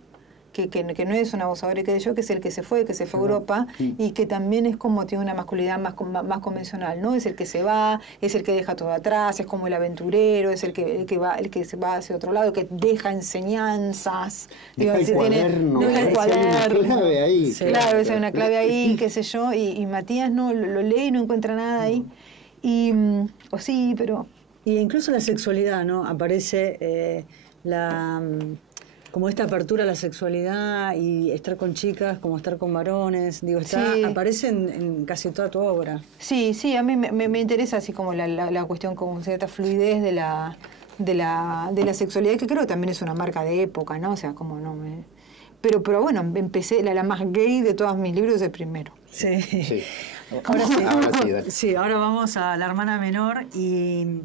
que no es un abusador y que es el que se fue a Europa, y que también es como tiene una masculinidad más convencional, ¿no? Es el que se va, es el que deja todo atrás, es como el aventurero, es el que se va hacia otro lado, que deja enseñanzas, deja el cuaderno, clave ahí, claro, esa es una clave ahí, qué sé yo, y Matías no lo lee y no encuentra nada ahí, o sí, pero... Y incluso la sexualidad, ¿no? Aparece como esta apertura a la sexualidad y estar con chicas como estar con varones, digo, aparece en casi toda tu obra. Sí, a mí me interesa así como la cuestión con cierta fluidez de la sexualidad, que creo que también es una marca de época, ¿no? O sea, como no me... Pero bueno, empecé, la más gay de todos mis libros es el primero. Sí. Ahora vamos a La hermana menor y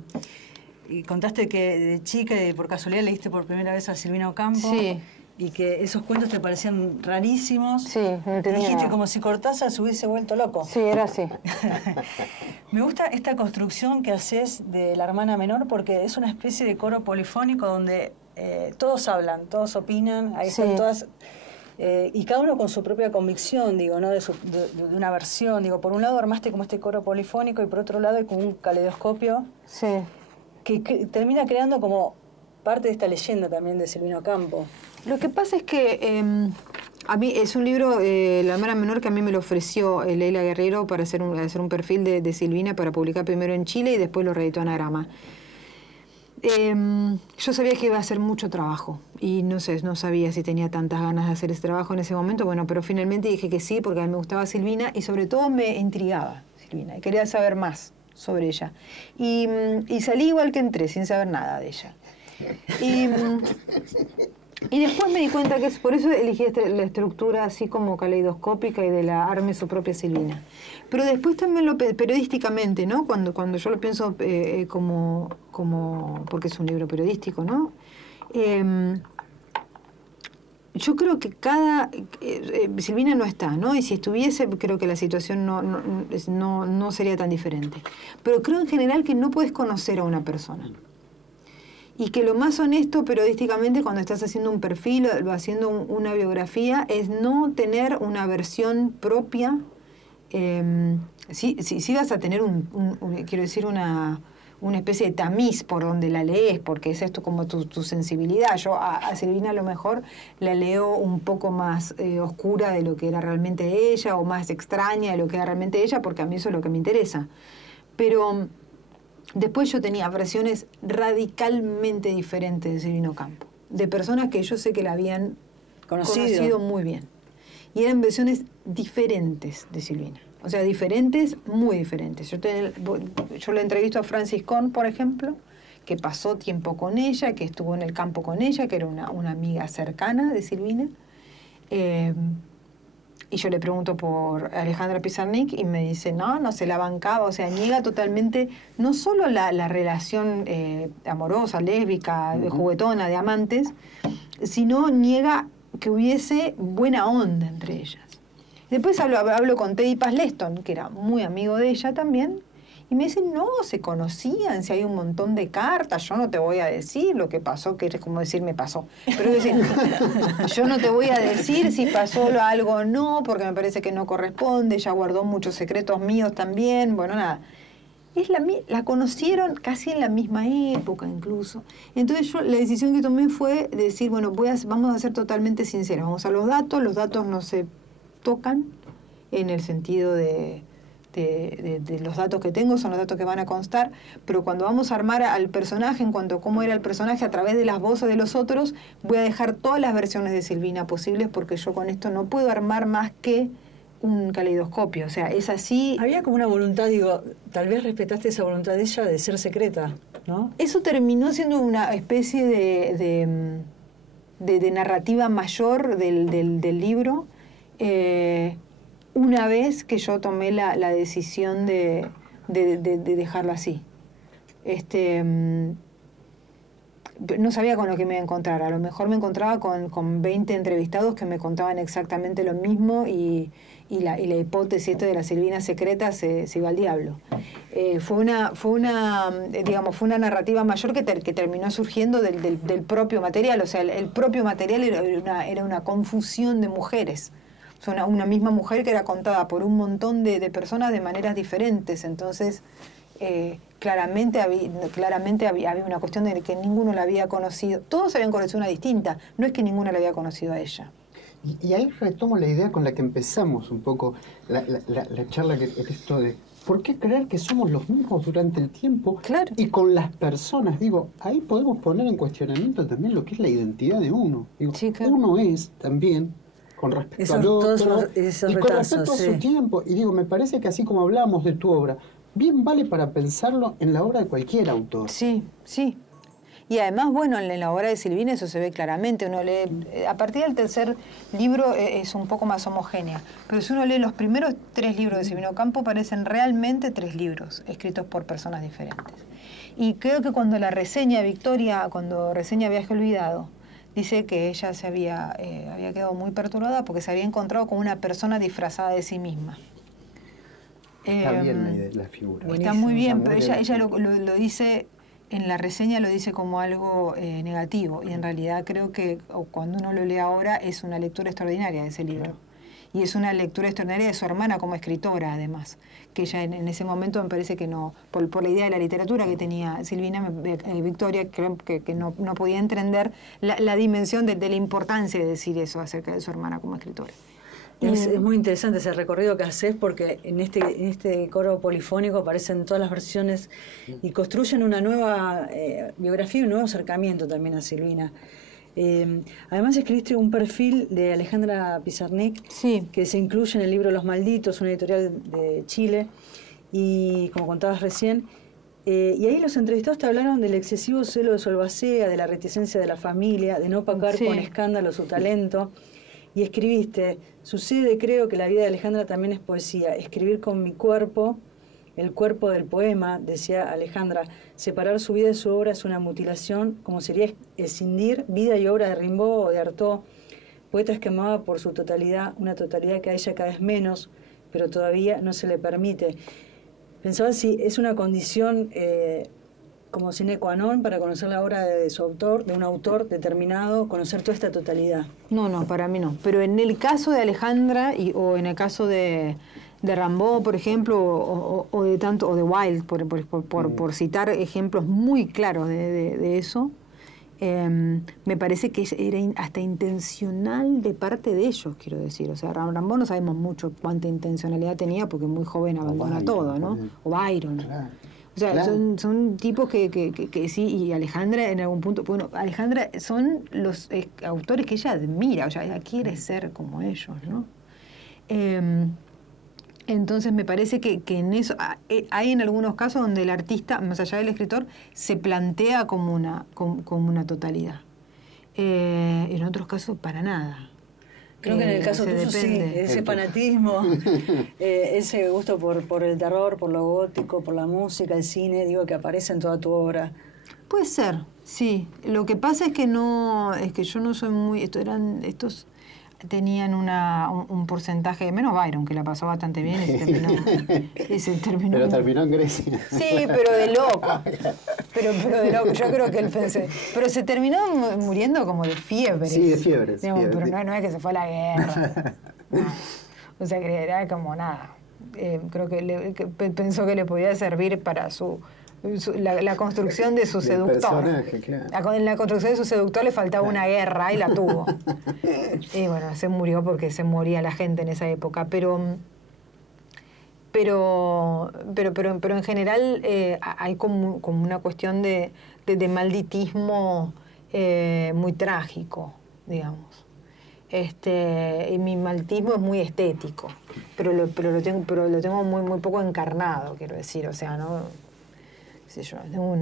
contaste que de chica y por casualidad leíste por primera vez a Silvina Ocampo. Sí. Y que esos cuentos te parecían rarísimos. Sí, no entendía dijiste nada. Como si Cortázar se hubiese vuelto loco. Sí, era así. Me gusta esta construcción que haces de La hermana menor, porque es una especie de coro polifónico donde todos hablan, todos opinan, ahí están todas... y cada uno con su propia convicción, digo, ¿no? de una versión. Digo, por un lado armaste como este coro polifónico y por otro lado hay como un caleidoscopio. Sí. Que termina creando como parte de esta leyenda también de Silvina Ocampo. Lo que pasa es que a mí es un libro, La hermana menor, que a mí me lo ofreció Leila Guerrero para hacer un perfil de Silvina para publicar primero en Chile y después lo reeditó Anagrama. Yo sabía que iba a ser mucho trabajo y no sabía si tenía tantas ganas de hacer ese trabajo en ese momento, bueno, pero finalmente dije que sí porque a mí me gustaba Silvina y sobre todo me intrigaba Silvina y quería saber más sobre ella. Y salí igual que entré, sin saber nada de ella. Y después me di cuenta que es por eso elegí la estructura así como caleidoscópica y de la arme su propia Silvina. Pero después también periodísticamente, ¿no? Cuando yo lo pienso porque es un libro periodístico, ¿no? Yo creo que Silvina no está, ¿no? Y si estuviese, creo que la situación no sería tan diferente. Pero creo en general que no puedes conocer a una persona. Y que lo más honesto periodísticamente cuando estás haciendo un perfil o haciendo una biografía es no tener una versión propia. Sí vas a tener quiero decir, una especie de tamiz por donde la lees, porque es esto como tu sensibilidad. Yo a Silvina a lo mejor la leo un poco más oscura de lo que era realmente ella, o más extraña de lo que era realmente ella, porque a mí eso es lo que me interesa. Pero después yo tenía versiones radicalmente diferentes de Silvina Ocampo, de personas que yo sé que la habían conocido muy bien. Y eran versiones diferentes de Silvina. O sea, diferentes, muy diferentes. Yo le entrevisto a Francis Kohn, por ejemplo, que pasó tiempo con ella, que estuvo en el campo con ella, que era una amiga cercana de Silvina. Y yo le pregunto por Alejandra Pizarnik y me dice, no se la bancaba. O sea, niega totalmente, no solo la relación amorosa, lésbica, juguetona, de amantes, sino niega que hubiese buena onda entre ellas. Después hablo con Teddy Paz Leston, que era muy amigo de ella también, y me dicen, no, se conocían, si hay un montón de cartas, yo no te voy a decir lo que pasó, que es como decir me pasó. Pero es decir, yo no te voy a decir si pasó algo o no, porque me parece que no corresponde, ella guardó muchos secretos míos también, bueno, nada. La conocieron casi en la misma época incluso. Entonces la decisión que tomé fue decir, bueno, vamos a ser totalmente sinceros, vamos a los datos no se tocan en el sentido de los datos que tengo, son los datos que van a constar, pero cuando vamos a armar al personaje, en cuanto a cómo era el personaje a través de las voces de los otros, voy a dejar todas las versiones de Silvina posibles, porque yo con esto no puedo armar más que un caleidoscopio, o sea, es así. Había como una voluntad, tal vez respetaste esa voluntad de ella de ser secreta, ¿no? Eso terminó siendo una especie de narrativa mayor del libro, una vez que yo tomé la decisión de dejarlo así. No sabía con lo que me iba a encontrar. A lo mejor me encontraba con 20 entrevistados que me contaban exactamente lo mismo y la hipótesis de la Silvina secreta se iba al diablo. Fue una narrativa mayor que terminó surgiendo del propio material. O sea, el propio material era una confusión de mujeres. O sea, una misma mujer que era contada por un montón de personas de maneras diferentes. Entonces, claramente había una cuestión de que ninguno la había conocido. Todos habían conocido una distinta. No es que ninguno la había conocido a ella. Y ahí retomo la idea con la que empezamos un poco la charla, que esto de ¿por qué creer que somos los mismos durante el tiempo? Claro. Y con las personas, ahí podemos poner en cuestionamiento también lo que es la identidad de uno. Sí, claro. Uno es también, con respecto al otro, y con respecto a su tiempo. Y me parece que así como hablamos de tu obra, bien vale para pensarlo en la obra de cualquier autor. Sí, sí. Y además, bueno, en la obra de Silvina eso se ve claramente. Uno lee, a partir del tercer libro es un poco más homogénea, pero si uno lee los primeros 3 libros de Silvina Ocampo, parecen realmente 3 libros escritos por personas diferentes. Y creo que cuando Victoria, cuando reseña Viaje Olvidado, dice que ella se había quedado muy perturbada porque se había encontrado con una persona disfrazada de sí misma. Está bien la figura. Está muy bien, pero ella lo dice... En la reseña lo dice como algo negativo, y en realidad creo que cuando uno lo lee ahora es una lectura extraordinaria de ese libro. Y es una lectura extraordinaria de su hermana como escritora, además, que ella en ese momento me parece que no, por la idea de la literatura que tenía Silvina, Victoria, creo que no podía entender la dimensión de la importancia de decir eso acerca de su hermana como escritora. Es muy interesante ese recorrido que haces, porque en este coro polifónico aparecen todas las versiones y construyen una nueva biografía y un nuevo acercamiento también a Silvina. Además escribiste un perfil de Alejandra Pizarnik, sí, que se incluye en el libro Los Malditos, una editorial de Chile, y como contabas recién, Y ahí los entrevistados te hablaron del excesivo celo de su albacea, de la reticencia de la familia, de no opacar con escándalo su talento. Y escribiste, sucede, creo que la vida de Alejandra también es poesía, escribir con mi cuerpo, el cuerpo del poema, decía Alejandra, separar su vida de su obra es una mutilación, como sería escindir vida y obra de Rimbaud o de Artaud, poetas que amaba por su totalidad, una totalidad que a ella cada vez menos, pero todavía no se le permite. Pensaba si es una condición como sine qua non para conocer la obra de su autor, de un autor determinado, conocer toda esta totalidad. No, para mí no. Pero en el caso de Alejandra o en el caso de Rimbaud, por ejemplo, o de Wilde, por citar ejemplos muy claros de eso, me parece que era hasta intencional de parte de ellos, quiero decir. O sea, Rimbaud no sabemos mucho cuánta intencionalidad tenía porque muy joven abandona todo, ¿no? O Byron. Claro. O sea, claro. son tipos que sí, y Alejandra en algún punto... Bueno, Alejandra son los autores que ella admira, o sea, ella quiere ser como ellos, ¿no? Entonces me parece que en eso... Hay en algunos casos donde el artista, más allá del escritor, se plantea como una totalidad. En otros casos, para nada. Creo que en el caso tuyo sí, ese fanatismo, ese gusto por el terror, por lo gótico, por la música, el cine, digo, que aparece en toda tu obra. Puede ser, sí. Lo que pasa es que yo no soy muy... Estos tenían un porcentaje, menos Byron, que la pasó bastante bien y se terminó. Pero terminó en Grecia. Sí, pero de loco. Pero de loco, yo creo que él pensé. Pero se terminó muriendo como de fiebre. Sí, de fiebre. Pero no es que se fue a la guerra. No. O sea, que era como nada. Creo que pensó que le podía servir para la construcción de su seductor. Claro. En la construcción de su seductor le faltaba una guerra y la tuvo. Y bueno, se murió porque se moría la gente en esa época. Pero en general hay como una cuestión de malditismo muy trágico, digamos. Y mi malditismo es muy estético, pero lo tengo muy poco encarnado, quiero decir, o sea, no... Yo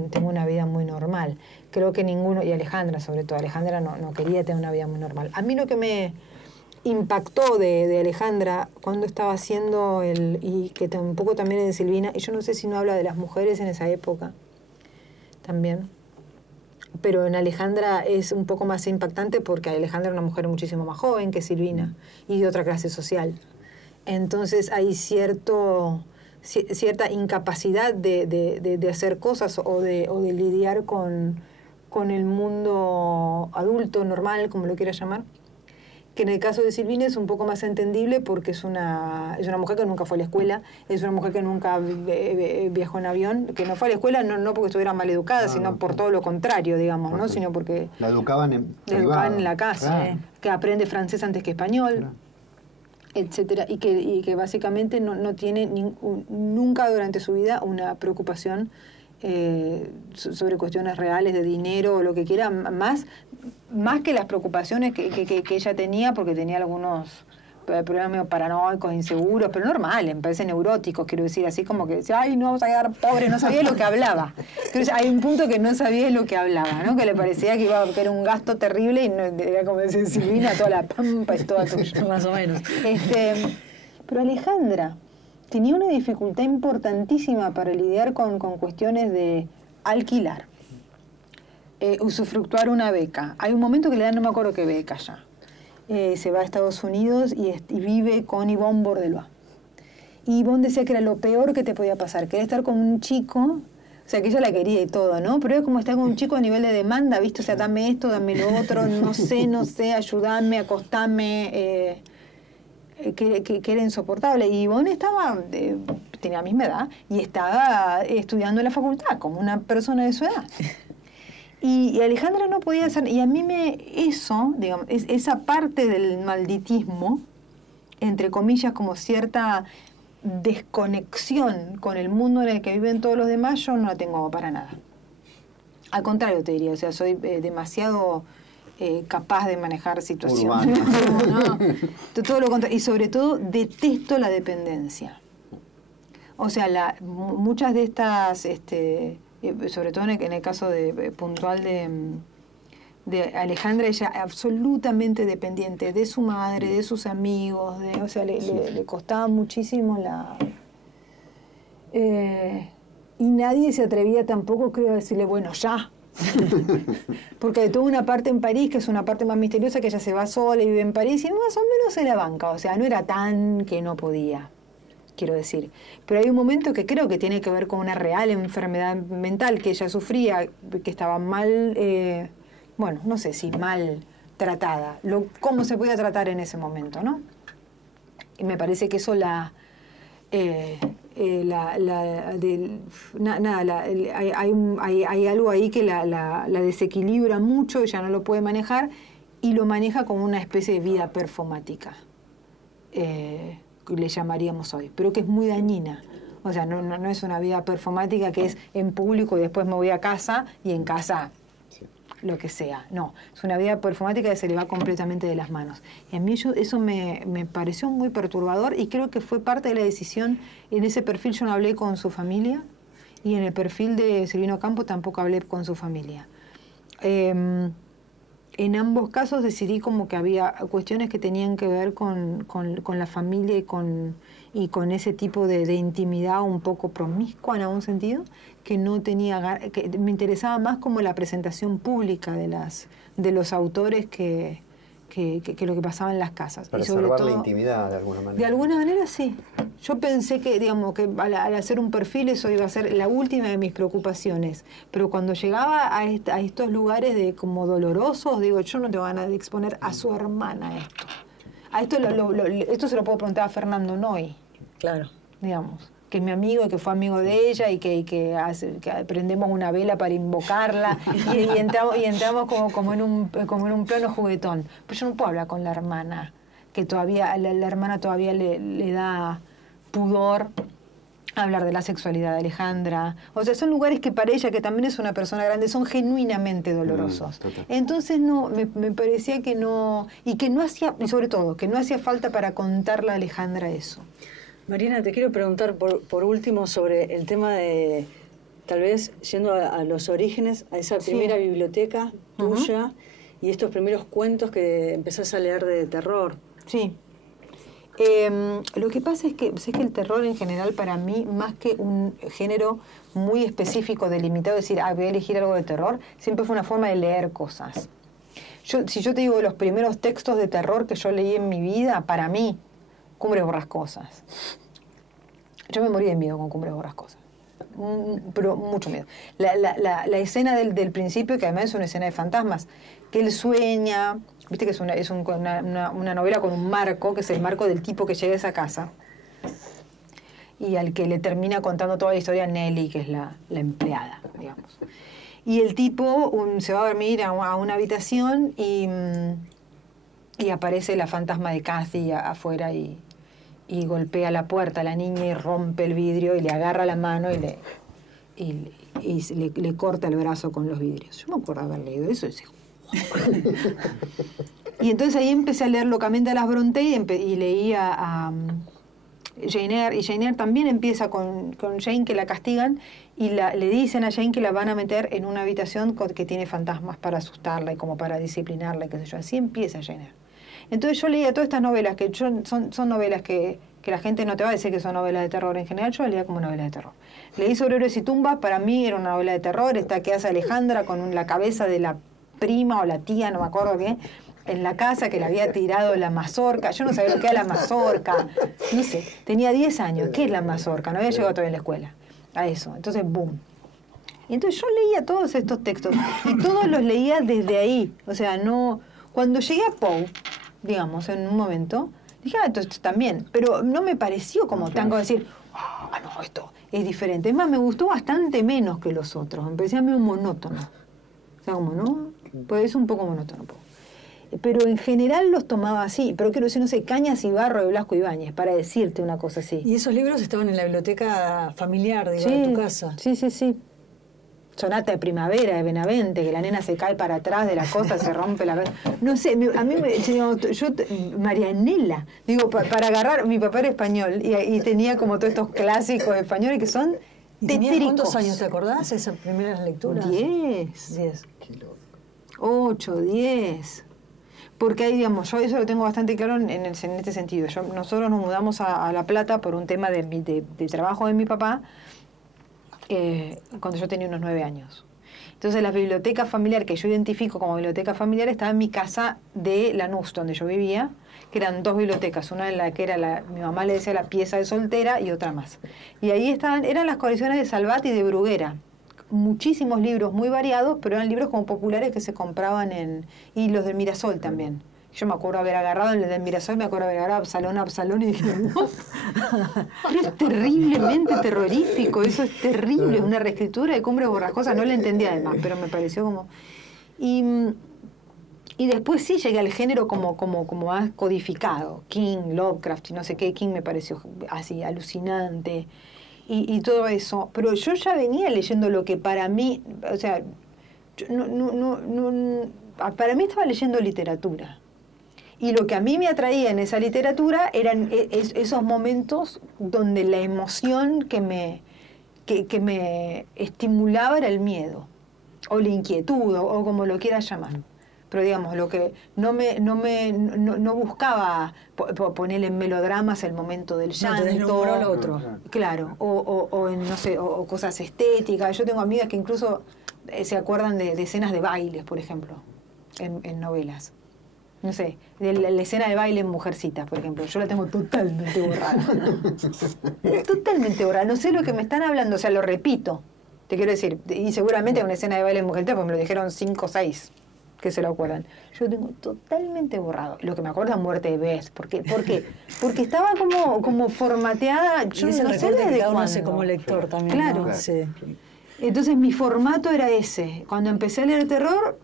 tengo una vida muy normal. Creo que ninguno, y Alejandra sobre todo, Alejandra no quería tener una vida muy normal. A mí lo que me impactó de Alejandra cuando estaba haciendo y que tampoco también es de Silvina, y yo no sé si no habla de las mujeres en esa época también, pero en Alejandra es un poco más impactante porque Alejandra es una mujer muchísimo más joven que Silvina y de otra clase social. Entonces hay cierta incapacidad de hacer cosas o de lidiar con el mundo adulto, normal, como lo quieras llamar, que en el caso de Silvina es un poco más entendible porque es una mujer que nunca fue a la escuela, es una mujer que nunca viajó en avión, que no fue a la escuela no porque estuviera mal educada, sino por todo lo contrario, digamos, ¿no? Sino porque la educaban en la casa, que aprende francés antes que español. Claro. Etcétera, y que básicamente no tiene nunca durante su vida una preocupación sobre cuestiones reales de dinero o lo que quiera, más que las preocupaciones que ella tenía, porque tenía algunos problemas medio paranoicos, inseguros, pero normales, me parecen neuróticos, quiero decir, así como que decía, ay, no vamos a quedar pobres, no sabía lo que hablaba. Entonces hay un punto que no sabía lo que hablaba, ¿no? Que le parecía que era un gasto terrible y no, era como decir, Silvina, toda la pampa es toda tuya, más o menos. Pero Alejandra tenía una dificultad importantísima para lidiar con cuestiones de alquilar, usufructuar una beca. Hay un momento que le dan, no me acuerdo qué beca ya. Se va a Estados Unidos y vive con Yvonne Bordelois. Y Yvonne decía que era lo peor que te podía pasar, quería estar con un chico, o sea, que ella la quería y todo, ¿no? Pero era como estar con un chico a nivel de demanda, ¿viste? O sea, dame esto, dame lo otro, no sé, ayúdame, acostame, que era insoportable. Y Yvonne tenía la misma edad y estaba estudiando en la facultad, como una persona de su edad. Y Alejandra no podía hacer... Y a mí digamos, esa parte del malditismo, entre comillas, como cierta desconexión con el mundo en el que viven todos los demás, yo no la tengo para nada. Al contrario, te diría, o sea, soy demasiado capaz de manejar situaciones. Todo lo contrario. Y sobre todo, detesto la dependencia. O sea, muchas de estas, sobre todo en el caso puntual de Alejandra, ella absolutamente dependiente de su madre, de sus amigos, o sea, le costaba muchísimo y nadie se atrevía tampoco, creo, a decirle, bueno, ya. Porque tuvo una parte en París, que es una parte más misteriosa, que ella se va sola y vive en París, y más o menos se la banca, o sea, no era tan que no podía, quiero decir. Pero hay un momento que creo que tiene que ver con una real enfermedad mental que ella sufría, que estaba mal, bueno, no sé si mal tratada, cómo se podía tratar en ese momento, ¿no? Y me parece que eso hay algo ahí que la desequilibra mucho, ella no lo puede manejar y lo maneja como una especie de vida performática, le llamaríamos hoy, pero que es muy dañina. O sea, no es una vida performática que es en público y después me voy a casa y en casa lo que sea. No, es una vida performática que se le va completamente de las manos. Y a mí eso me pareció muy perturbador y creo que fue parte de la decisión. En ese perfil yo no hablé con su familia y en el perfil de Silvino Campo tampoco hablé con su familia. En ambos casos decidí como que había cuestiones que tenían que ver con la familia y con ese tipo de intimidad un poco promiscua en algún sentido, que no tenía, que me interesaba más como la presentación pública de los autores que lo que pasaba en las casas. Para y sobre salvar todo, la intimidad de alguna manera. De alguna manera sí. Yo pensé que, digamos, que al hacer un perfil eso iba a ser la última de mis preocupaciones. Pero cuando llegaba a estos lugares como dolorosos, digo, yo no te van a exponer a su hermana esto. A esto se lo puedo preguntar a Fernando Noy. Claro. Digamos, que es mi amigo y que fue amigo de ella y que prendemos una vela para invocarla y entramos como en un plano juguetón. Pero yo no puedo hablar con la hermana, que todavía la hermana todavía le da pudor hablar de la sexualidad de Alejandra. O sea, son lugares que para ella, que también es una persona grande, son genuinamente dolorosos. Entonces no, me parecía que no, y sobre todo, que no hacía falta para contarle a Alejandra eso. Mariana, te quiero preguntar por último sobre el tema de, tal vez, yendo a los orígenes, a esa primera biblioteca tuya y estos primeros cuentos que empezás a leer de terror. Sí. Lo que pasa es que el terror en general para mí, más que un género muy específico, delimitado, decir, voy a elegir algo de terror, siempre fue una forma de leer cosas. Si yo te digo los primeros textos de terror que yo leí en mi vida, para mí, Cumbres Borrascosas. Yo me morí de miedo con Cumbres Borrascosas. Pero mucho miedo. La escena del principio, que además es una escena de fantasmas, que él sueña, viste que es una novela con un marco, que es el marco del tipo que llega a esa casa y al que le termina contando toda la historia a Nelly, que es la empleada, digamos. Y el tipo se va a dormir a una habitación y aparece la fantasma de Kathy afuera y golpea la puerta a la niña y rompe el vidrio y le agarra la mano y le corta el brazo con los vidrios. Yo me acuerdo haber leído eso y decía, y entonces ahí empecé a leer locamente a las Brontë y leía a Jane Eyre, y Jane Eyre también empieza con Jane, que la castigan y le dicen a Jane que la van a meter en una habitación que tiene fantasmas para asustarla y como para disciplinarla, qué sé yo. Así empieza Jane Eyre. Entonces yo leía todas estas novelas, que son novelas que la gente no te va a decir que son novelas de terror. En general yo las leía como novelas de terror. Leí sobre Héroes y Tumbas, para mí era una novela de terror, esta que hace Alejandra con la cabeza de la prima o la tía, no me acuerdo qué, en la casa, que le había tirado la mazorca. Yo no sabía lo que era la mazorca. No sé, tenía 10 años. ¿Qué es la mazorca? No había llegado todavía a la escuela a eso. Entonces, boom. Y entonces yo leía todos estos textos y todos los leía desde ahí. O sea, no... Cuando llegué a Poe, digamos, en un momento, dije, esto también. Pero no me pareció como tan como decir, no, esto es diferente. Es más, me gustó bastante menos que los otros. Me parecía medio monótono. O sea, como, ¿no? Pues es un poco monótono. Pero en general los tomaba así. Pero quiero decir, no sé, Cañas y Barro de Blasco Ibáñez, para decirte una cosa así. ¿Y esos libros estaban en la biblioteca familiar, digamos, de tu casa? Sí. Sonata de Primavera de Benavente, que la nena se cae para atrás de la cosa, se rompe la cabeza. No sé, a mí Marianela, digo, para agarrar, mi papá era español y tenía como todos estos clásicos españoles que son tétricos. ¿Cuántos años te acordás esa primera lectura? 10. 8, 10. Porque ahí, digamos, yo eso lo tengo bastante claro en este sentido. Nosotros nos mudamos a La Plata por un tema de trabajo de mi papá cuando yo tenía unos 9 años. Entonces la biblioteca familiar que yo identifico como biblioteca familiar estaba en mi casa de Lanús, donde yo vivía, que eran 2 bibliotecas, una en la que era mi mamá le decía la pieza de soltera y otra más. Y ahí eran las colecciones de Salvat y de Bruguera. Muchísimos libros muy variados, pero eran libros como populares que se compraban y los del Mirasol también. Yo me acuerdo haber agarrado el del Mirasol, me acuerdo haber agarrado Absalón y dije, no. Pero es terriblemente terrorífico, eso es terrible, es una reescritura de Cumbres Borrascosas, no la entendí además, pero me pareció como... Y después sí llegué al género como más codificado, King, Lovecraft y no sé qué. King me pareció así alucinante y todo eso, pero yo ya venía leyendo lo que para mí, o sea, para mí estaba leyendo literatura. Y lo que a mí me atraía en esa literatura eran esos momentos donde la emoción que me estimulaba era el miedo, o la inquietud, o como lo quieras llamar. Pero digamos, lo que no buscaba ponerle en melodramas el momento del llanto. No, te al otro. Claro, o en, no sé, o cosas estéticas. Yo tengo amigas que incluso se acuerdan de escenas de bailes, por ejemplo, en novelas. No sé, la escena de baile en Mujercitas, por ejemplo, yo la tengo totalmente borrada. Totalmente borrada. No sé lo que me están hablando, o sea, lo repito. Te quiero decir, y seguramente una escena de baile en Mujercitas, porque me lo dijeron 5 o 6 que se lo acuerdan. Yo lo tengo totalmente borrado. Lo que me acuerdo es la muerte de Beth. ¿Por qué? Porque estaba como formateada. Yo no sé desde cuándo. Hace como lector también. Claro. ¿No? Sí. Entonces mi formato era ese. Cuando empecé a leer terror,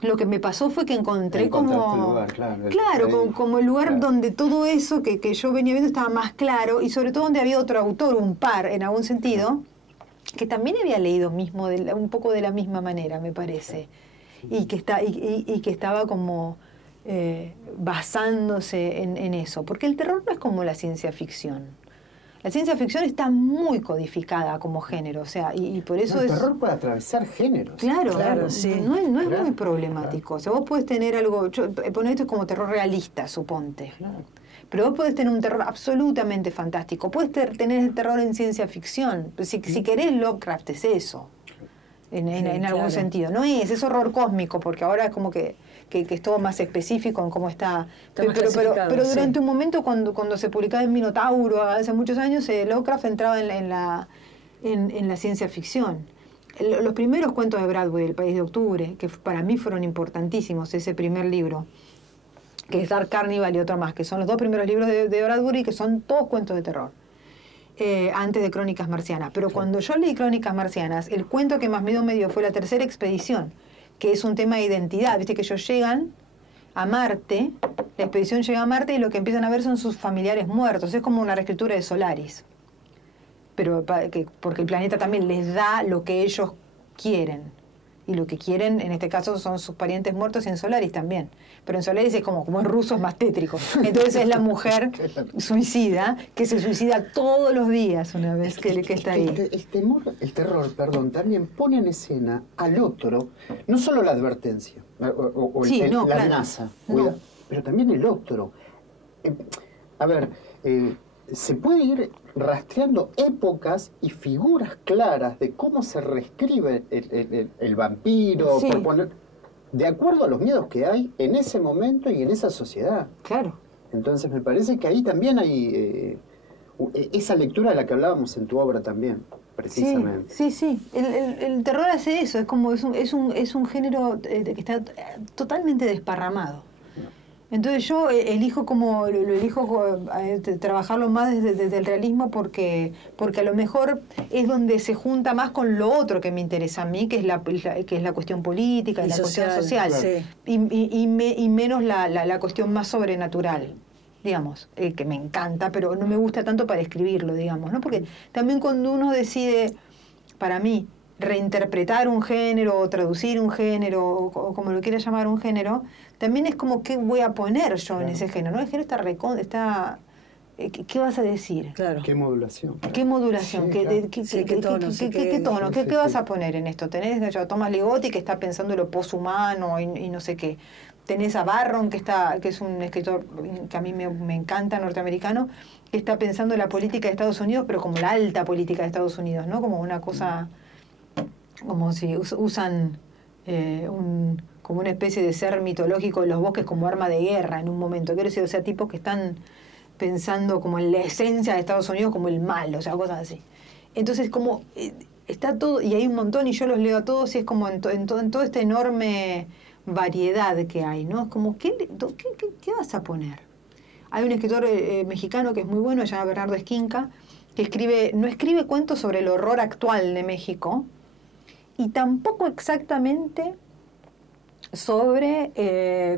lo que me pasó fue que encontré como... Lugar, como el lugar donde todo eso que yo venía viendo estaba más claro, y sobre todo donde había otro autor, un par, en algún sentido, que también había leído mismo un poco de la misma manera, me parece. Y que estaba como basándose en eso. Porque el terror no es como la ciencia ficción. La ciencia ficción está muy codificada como género, o sea, y por eso el terror puede atravesar géneros. Claro, sí. No es muy problemático. O sea, vos podés tener algo... Poner esto como terror realista, suponte. Claro. Pero vos podés tener un terror absolutamente fantástico. Podés tener el terror en ciencia ficción. Si querés, Lovecraft es eso. En algún sentido. No es horror cósmico, porque ahora es como que es todo más específico en cómo está. Pero durante un momento, cuando se publicaba en Minotauro, hace muchos años, Lovecraft entraba en la ciencia ficción. Los primeros cuentos de Bradbury, El País de Octubre, que para mí fueron importantísimos, ese primer libro, que es Dark Carnival y otro más, que son los 2 primeros libros de Bradbury, que son todos cuentos de terror. Antes de Crónicas Marcianas. Pero cuando yo leí Crónicas Marcianas, el cuento que más miedo me dio fue La Tercera Expedición, que es un tema de identidad. Viste que ellos llegan a Marte, la expedición llega a Marte y lo que empiezan a ver son sus familiares muertos. Es como una reescritura de Solaris. Pero porque el planeta también les da lo que ellos quieren. Y lo que quieren, en este caso, son sus parientes muertos, y en Solaris también. Pero en Solaris es como en ruso, es más tétrico. Entonces es la mujer suicida, que se suicida todos los días una vez que está ahí. El terror, también pone en escena al otro, no solo la advertencia, la amenaza, pero también el otro. Se puede ir rastreando épocas y figuras claras de cómo se reescribe el vampiro, de acuerdo a los miedos que hay en ese momento y en esa sociedad. Claro. Entonces me parece que ahí también hay esa lectura de la que hablábamos en tu obra también, precisamente. Sí. El terror hace eso, es un género que está totalmente desparramado. Entonces yo elijo trabajarlo más desde el realismo porque a lo mejor es donde se junta más con lo otro que me interesa a mí, que es la cuestión política, la cuestión social, sí. y menos la cuestión más sobrenatural, digamos, que me encanta, pero no me gusta tanto para escribirlo, digamos, ¿no? Porque también cuando uno decide, para mí, reinterpretar un género o traducir un género o como lo quieras llamar un género, también es como qué voy a poner yo en ese género, ¿no? El género está ¿qué vas a decir? Claro. ¿Qué modulación? ¿Qué modulación? Sí, ¿Qué tono? ¿Qué vas a poner en esto? Tenés a Thomas Ligotti que está pensando en lo poshumano y no sé qué. Tenés a Barron, que es un escritor que a mí me encanta, norteamericano, que está pensando en la política de Estados Unidos, pero como la alta política de Estados Unidos, ¿no? Como una cosa, como si usan como una especie de ser mitológico en los bosques como arma de guerra en un momento. Quiero decir, o sea, tipos que están pensando como en la esencia de Estados Unidos como el mal, o sea, cosas así. Entonces, como está todo, y hay un montón, y yo los leo a todos, y es como en toda esta enorme variedad que hay, ¿no? Es como, ¿qué vas a poner? Hay un escritor mexicano que es muy bueno, se llama Bernardo Esquinca, que no escribe cuentos sobre el horror actual de México, y tampoco exactamente sobre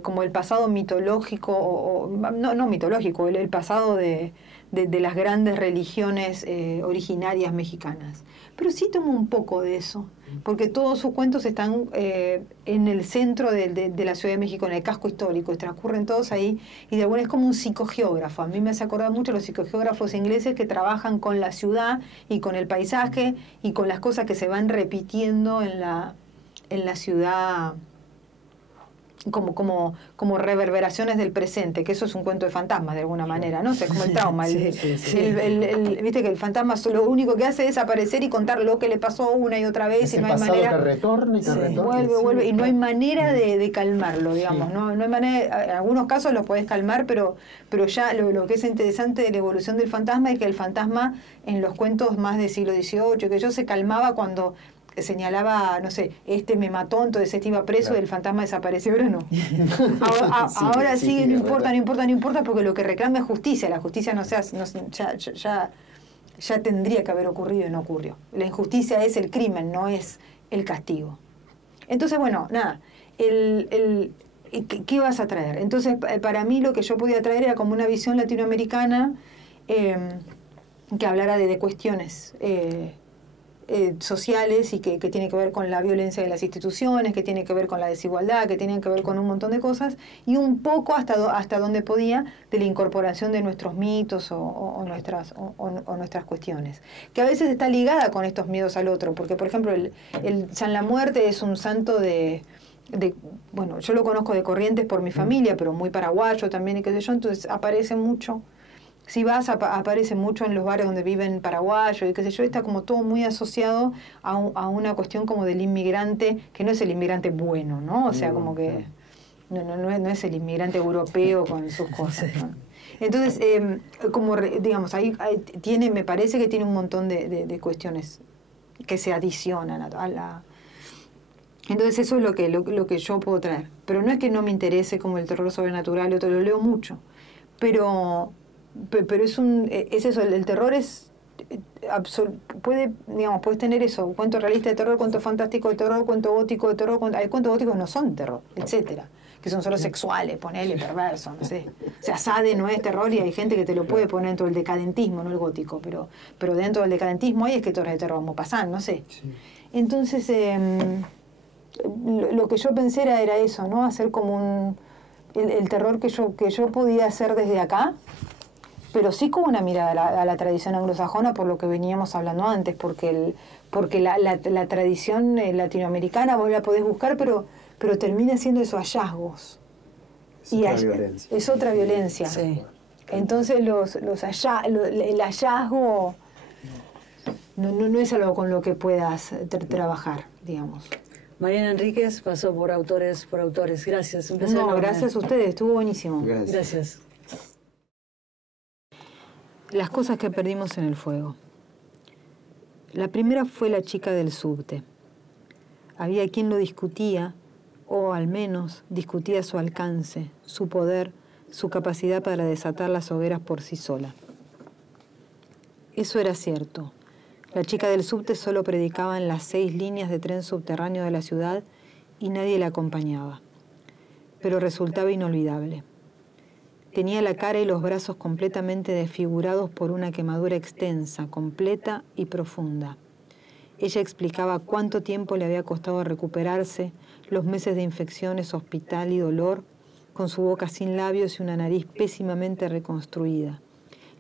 como el pasado mitológico, no mitológico, el pasado de las grandes religiones originarias mexicanas. Pero sí tomo un poco de eso, porque todos sus cuentos están en el centro de la Ciudad de México, en el casco histórico, y transcurren todos ahí, y de alguna es como un psicogeógrafo. A mí me hace acordar mucho a los psicogeógrafos ingleses que trabajan con la ciudad y con el paisaje y con las cosas que se van repitiendo en la ciudad, como reverberaciones del presente, que eso es un cuento de fantasmas de alguna manera, ¿no? O sea, como el trauma. Viste que el fantasma lo único que hace es aparecer y contar lo que le pasó una y otra vez, y no hay manera que retorna y que retorna. Vuelve, y no hay manera de calmarlo, digamos, ¿no? No hay manera, en algunos casos lo podés calmar, pero ya lo que es interesante de la evolución del fantasma es que el fantasma en los cuentos más del siglo XVIII, que yo se calmaba cuando señalaba, no sé, me mató, entonces iba preso, claro, y el fantasma desapareció, pero no. Ahora sí, no importa, porque lo que reclama es justicia. La justicia ya tendría que haber ocurrido y no ocurrió. La injusticia es el crimen, no es el castigo. Entonces, bueno, nada, ¿qué vas a traer? Entonces, para mí lo que yo podía traer era como una visión latinoamericana que hablara de cuestiones sociales y que tiene que ver con la violencia de las instituciones, que tiene que ver con la desigualdad, que tienen que ver con un montón de cosas, y un poco hasta donde podía de la incorporación de nuestros mitos o nuestras cuestiones, que a veces está ligada con estos miedos al otro, porque por ejemplo el San la Muerte es un santo bueno, yo lo conozco de Corrientes por mi familia, pero muy paraguayo también y qué sé yo, entonces aparece mucho. Si vas, aparece mucho en los bares donde viven paraguayos y qué sé yo, está como todo muy asociado a una cuestión como del inmigrante, que no es el inmigrante bueno, ¿no? O sea, como que no es el inmigrante europeo con sus cosas, ¿no? Entonces, digamos, ahí me parece que tiene un montón de cuestiones que se adicionan a la... Entonces eso es lo que yo puedo traer. Pero no es que no me interese como el terror sobrenatural, yo lo leo mucho, pero es eso, el terror es puedes tener eso, cuento realista de terror, cuento fantástico de terror, cuento gótico de terror, hay cuentos góticos que no son terror, etcétera, que son solo sexuales, ponele perverso, no sé. O sea, Sade no es terror y hay gente que te lo puede poner dentro del decadentismo, no el gótico, pero dentro del decadentismo hay escritores de terror, Maupassant, no sé. Entonces, lo que yo pensé era eso, ¿no? Hacer como el terror que yo podía hacer desde acá, pero sí con una mirada a la tradición anglosajona, por lo que veníamos hablando antes, porque la tradición latinoamericana vos la podés buscar, pero termina siendo esos hallazgos. Es otra violencia. Sí. Entonces el hallazgo no es algo con lo que puedas trabajar, digamos. Mariana Enríquez pasó por Autores. Gracias. Gracias a ustedes, estuvo buenísimo. Gracias. Las cosas que perdimos en el fuego. La primera fue la chica del subte. Había quien lo discutía, o al menos discutía su alcance, su poder, su capacidad para desatar las hogueras por sí sola. Eso era cierto. La chica del subte solo predicaba en las 6 líneas de tren subterráneo de la ciudad y nadie la acompañaba. Pero resultaba inolvidable. Tenía la cara y los brazos completamente desfigurados por una quemadura extensa, completa y profunda. Ella explicaba cuánto tiempo le había costado recuperarse, los meses de infecciones, hospital y dolor, con su boca sin labios y una nariz pésimamente reconstruida.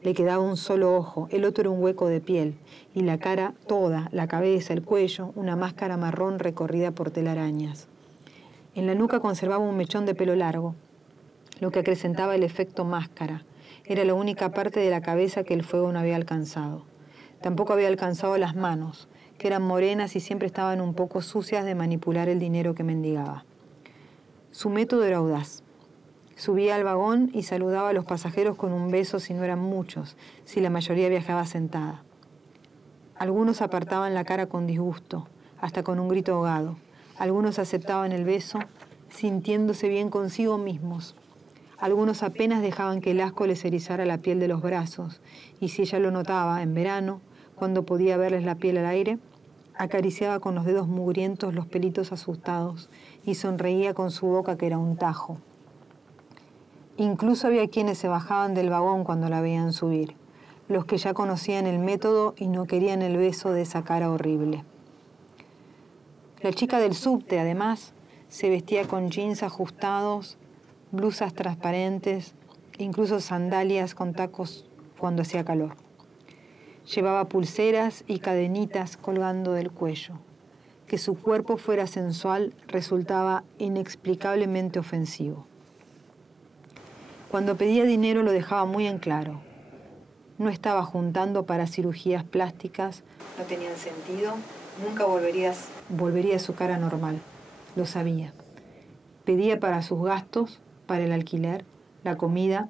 Le quedaba un solo ojo, el otro era un hueco de piel, y la cara toda, la cabeza, el cuello, una máscara marrón recorrida por telarañas. En la nuca conservaba un mechón de pelo largo, lo que acrecentaba el efecto máscara. Era la única parte de la cabeza que el fuego no había alcanzado. Tampoco había alcanzado las manos, que eran morenas y siempre estaban un poco sucias de manipular el dinero que mendigaba. Su método era audaz. Subía al vagón y saludaba a los pasajeros con un beso si no eran muchos, si la mayoría viajaba sentada. Algunos apartaban la cara con disgusto, hasta con un grito ahogado. Algunos aceptaban el beso, sintiéndose bien consigo mismos. Algunos apenas dejaban que el asco les erizara la piel de los brazos, y si ella lo notaba en verano, cuando podía verles la piel al aire, acariciaba con los dedos mugrientos los pelitos asustados y sonreía con su boca que era un tajo. Incluso había quienes se bajaban del vagón cuando la veían subir, los que ya conocían el método y no querían el beso de esa cara horrible. La chica del subte, además, se vestía con jeans ajustados, blusas transparentes, incluso sandalias con tacos cuando hacía calor. Llevaba pulseras y cadenitas colgando del cuello. Que su cuerpo fuera sensual resultaba inexplicablemente ofensivo. Cuando pedía dinero lo dejaba muy en claro. No estaba juntando para cirugías plásticas, no tenían sentido, nunca volvería a su cara normal. Lo sabía. Pedía para sus gastos, para el alquiler, la comida.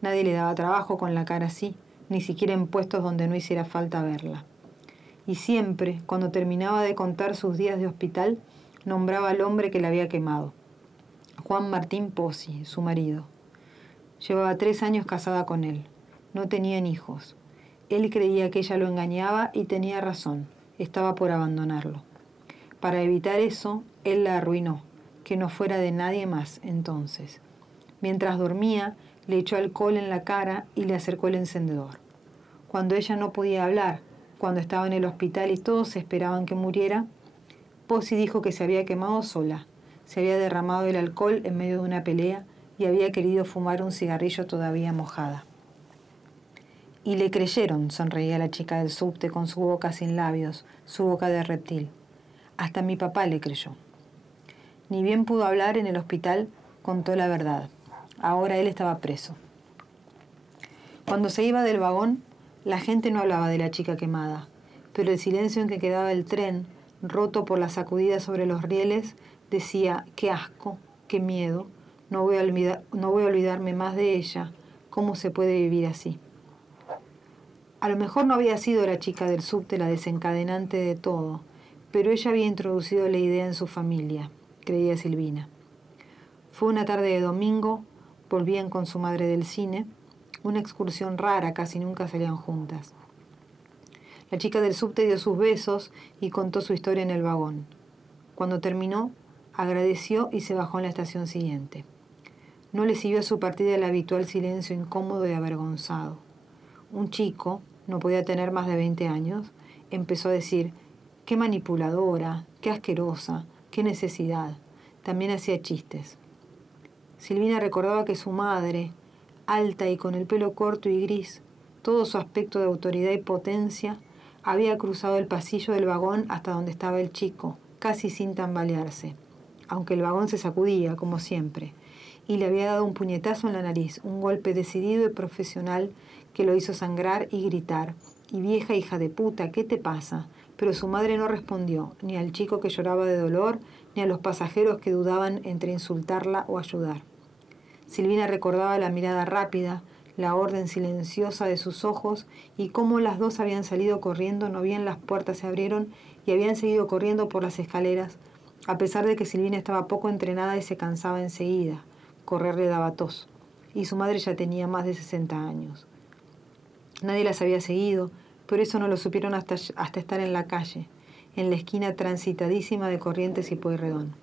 Nadie le daba trabajo con la cara así, ni siquiera en puestos donde no hiciera falta verla. Y siempre, cuando terminaba de contar sus días de hospital, nombraba al hombre que la había quemado. Juan Martín Pozzi, su marido. Llevaba 3 años casada con él. No tenían hijos. Él creía que ella lo engañaba y tenía razón. Estaba por abandonarlo. Para evitar eso, él la arruinó, que no fuera de nadie más entonces. Mientras dormía, le echó alcohol en la cara y le acercó el encendedor. Cuando ella no podía hablar, cuando estaba en el hospital y todos esperaban que muriera, Pozzi dijo que se había quemado sola. Se había derramado el alcohol en medio de una pelea y había querido fumar un cigarrillo todavía mojada. Y le creyeron, sonreía la chica del subte con su boca sin labios, su boca de reptil. Hasta mi papá le creyó. Ni bien pudo hablar en el hospital, contó la verdad. Ahora él estaba preso. Cuando se iba del vagón, la gente no hablaba de la chica quemada, pero el silencio en que quedaba el tren, roto por las sacudidas sobre los rieles, decía: qué asco, qué miedo, no voy a olvidarme más de ella, ¿cómo se puede vivir así? A lo mejor no había sido la chica del subte la desencadenante de todo, pero ella había introducido la idea en su familia, creía Silvina. Fue una tarde de domingo, volvían con su madre del cine, una excursión rara, casi nunca salían juntas. La chica del subte dio sus besos y contó su historia en el vagón. Cuando terminó, agradeció y se bajó en la estación siguiente. No le siguió a su partida el habitual silencio incómodo y avergonzado. Un chico, no podía tener más de 20 años, empezó a decir: qué manipuladora, qué asquerosa, qué necesidad. También hacía chistes. Silvina recordaba que su madre, alta y con el pelo corto y gris, todo su aspecto de autoridad y potencia, había cruzado el pasillo del vagón hasta donde estaba el chico, casi sin tambalearse, aunque el vagón se sacudía, como siempre, y le había dado un puñetazo en la nariz, un golpe decidido y profesional que lo hizo sangrar y gritar: «Y vieja hija de puta, ¿qué te pasa?». Pero su madre no respondió, ni al chico que lloraba de dolor, ni a los pasajeros que dudaban entre insultarla o ayudar. Silvina recordaba la mirada rápida, la orden silenciosa de sus ojos y cómo las dos habían salido corriendo, no bien las puertas se abrieron, y habían seguido corriendo por las escaleras, a pesar de que Silvina estaba poco entrenada y se cansaba enseguida. Correr le daba tos, y su madre ya tenía más de 60 años. Nadie las había seguido, pero eso no lo supieron hasta estar en la calle, en la esquina transitadísima de Corrientes y Pueyrredón.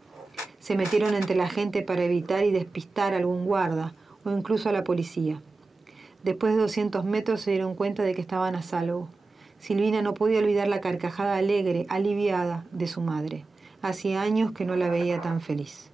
Se metieron entre la gente para evitar y despistar a algún guarda, o incluso a la policía. Después de 200 metros se dieron cuenta de que estaban a salvo. Silvina no podía olvidar la carcajada alegre, aliviada de su madre. Hacía años que no la veía tan feliz.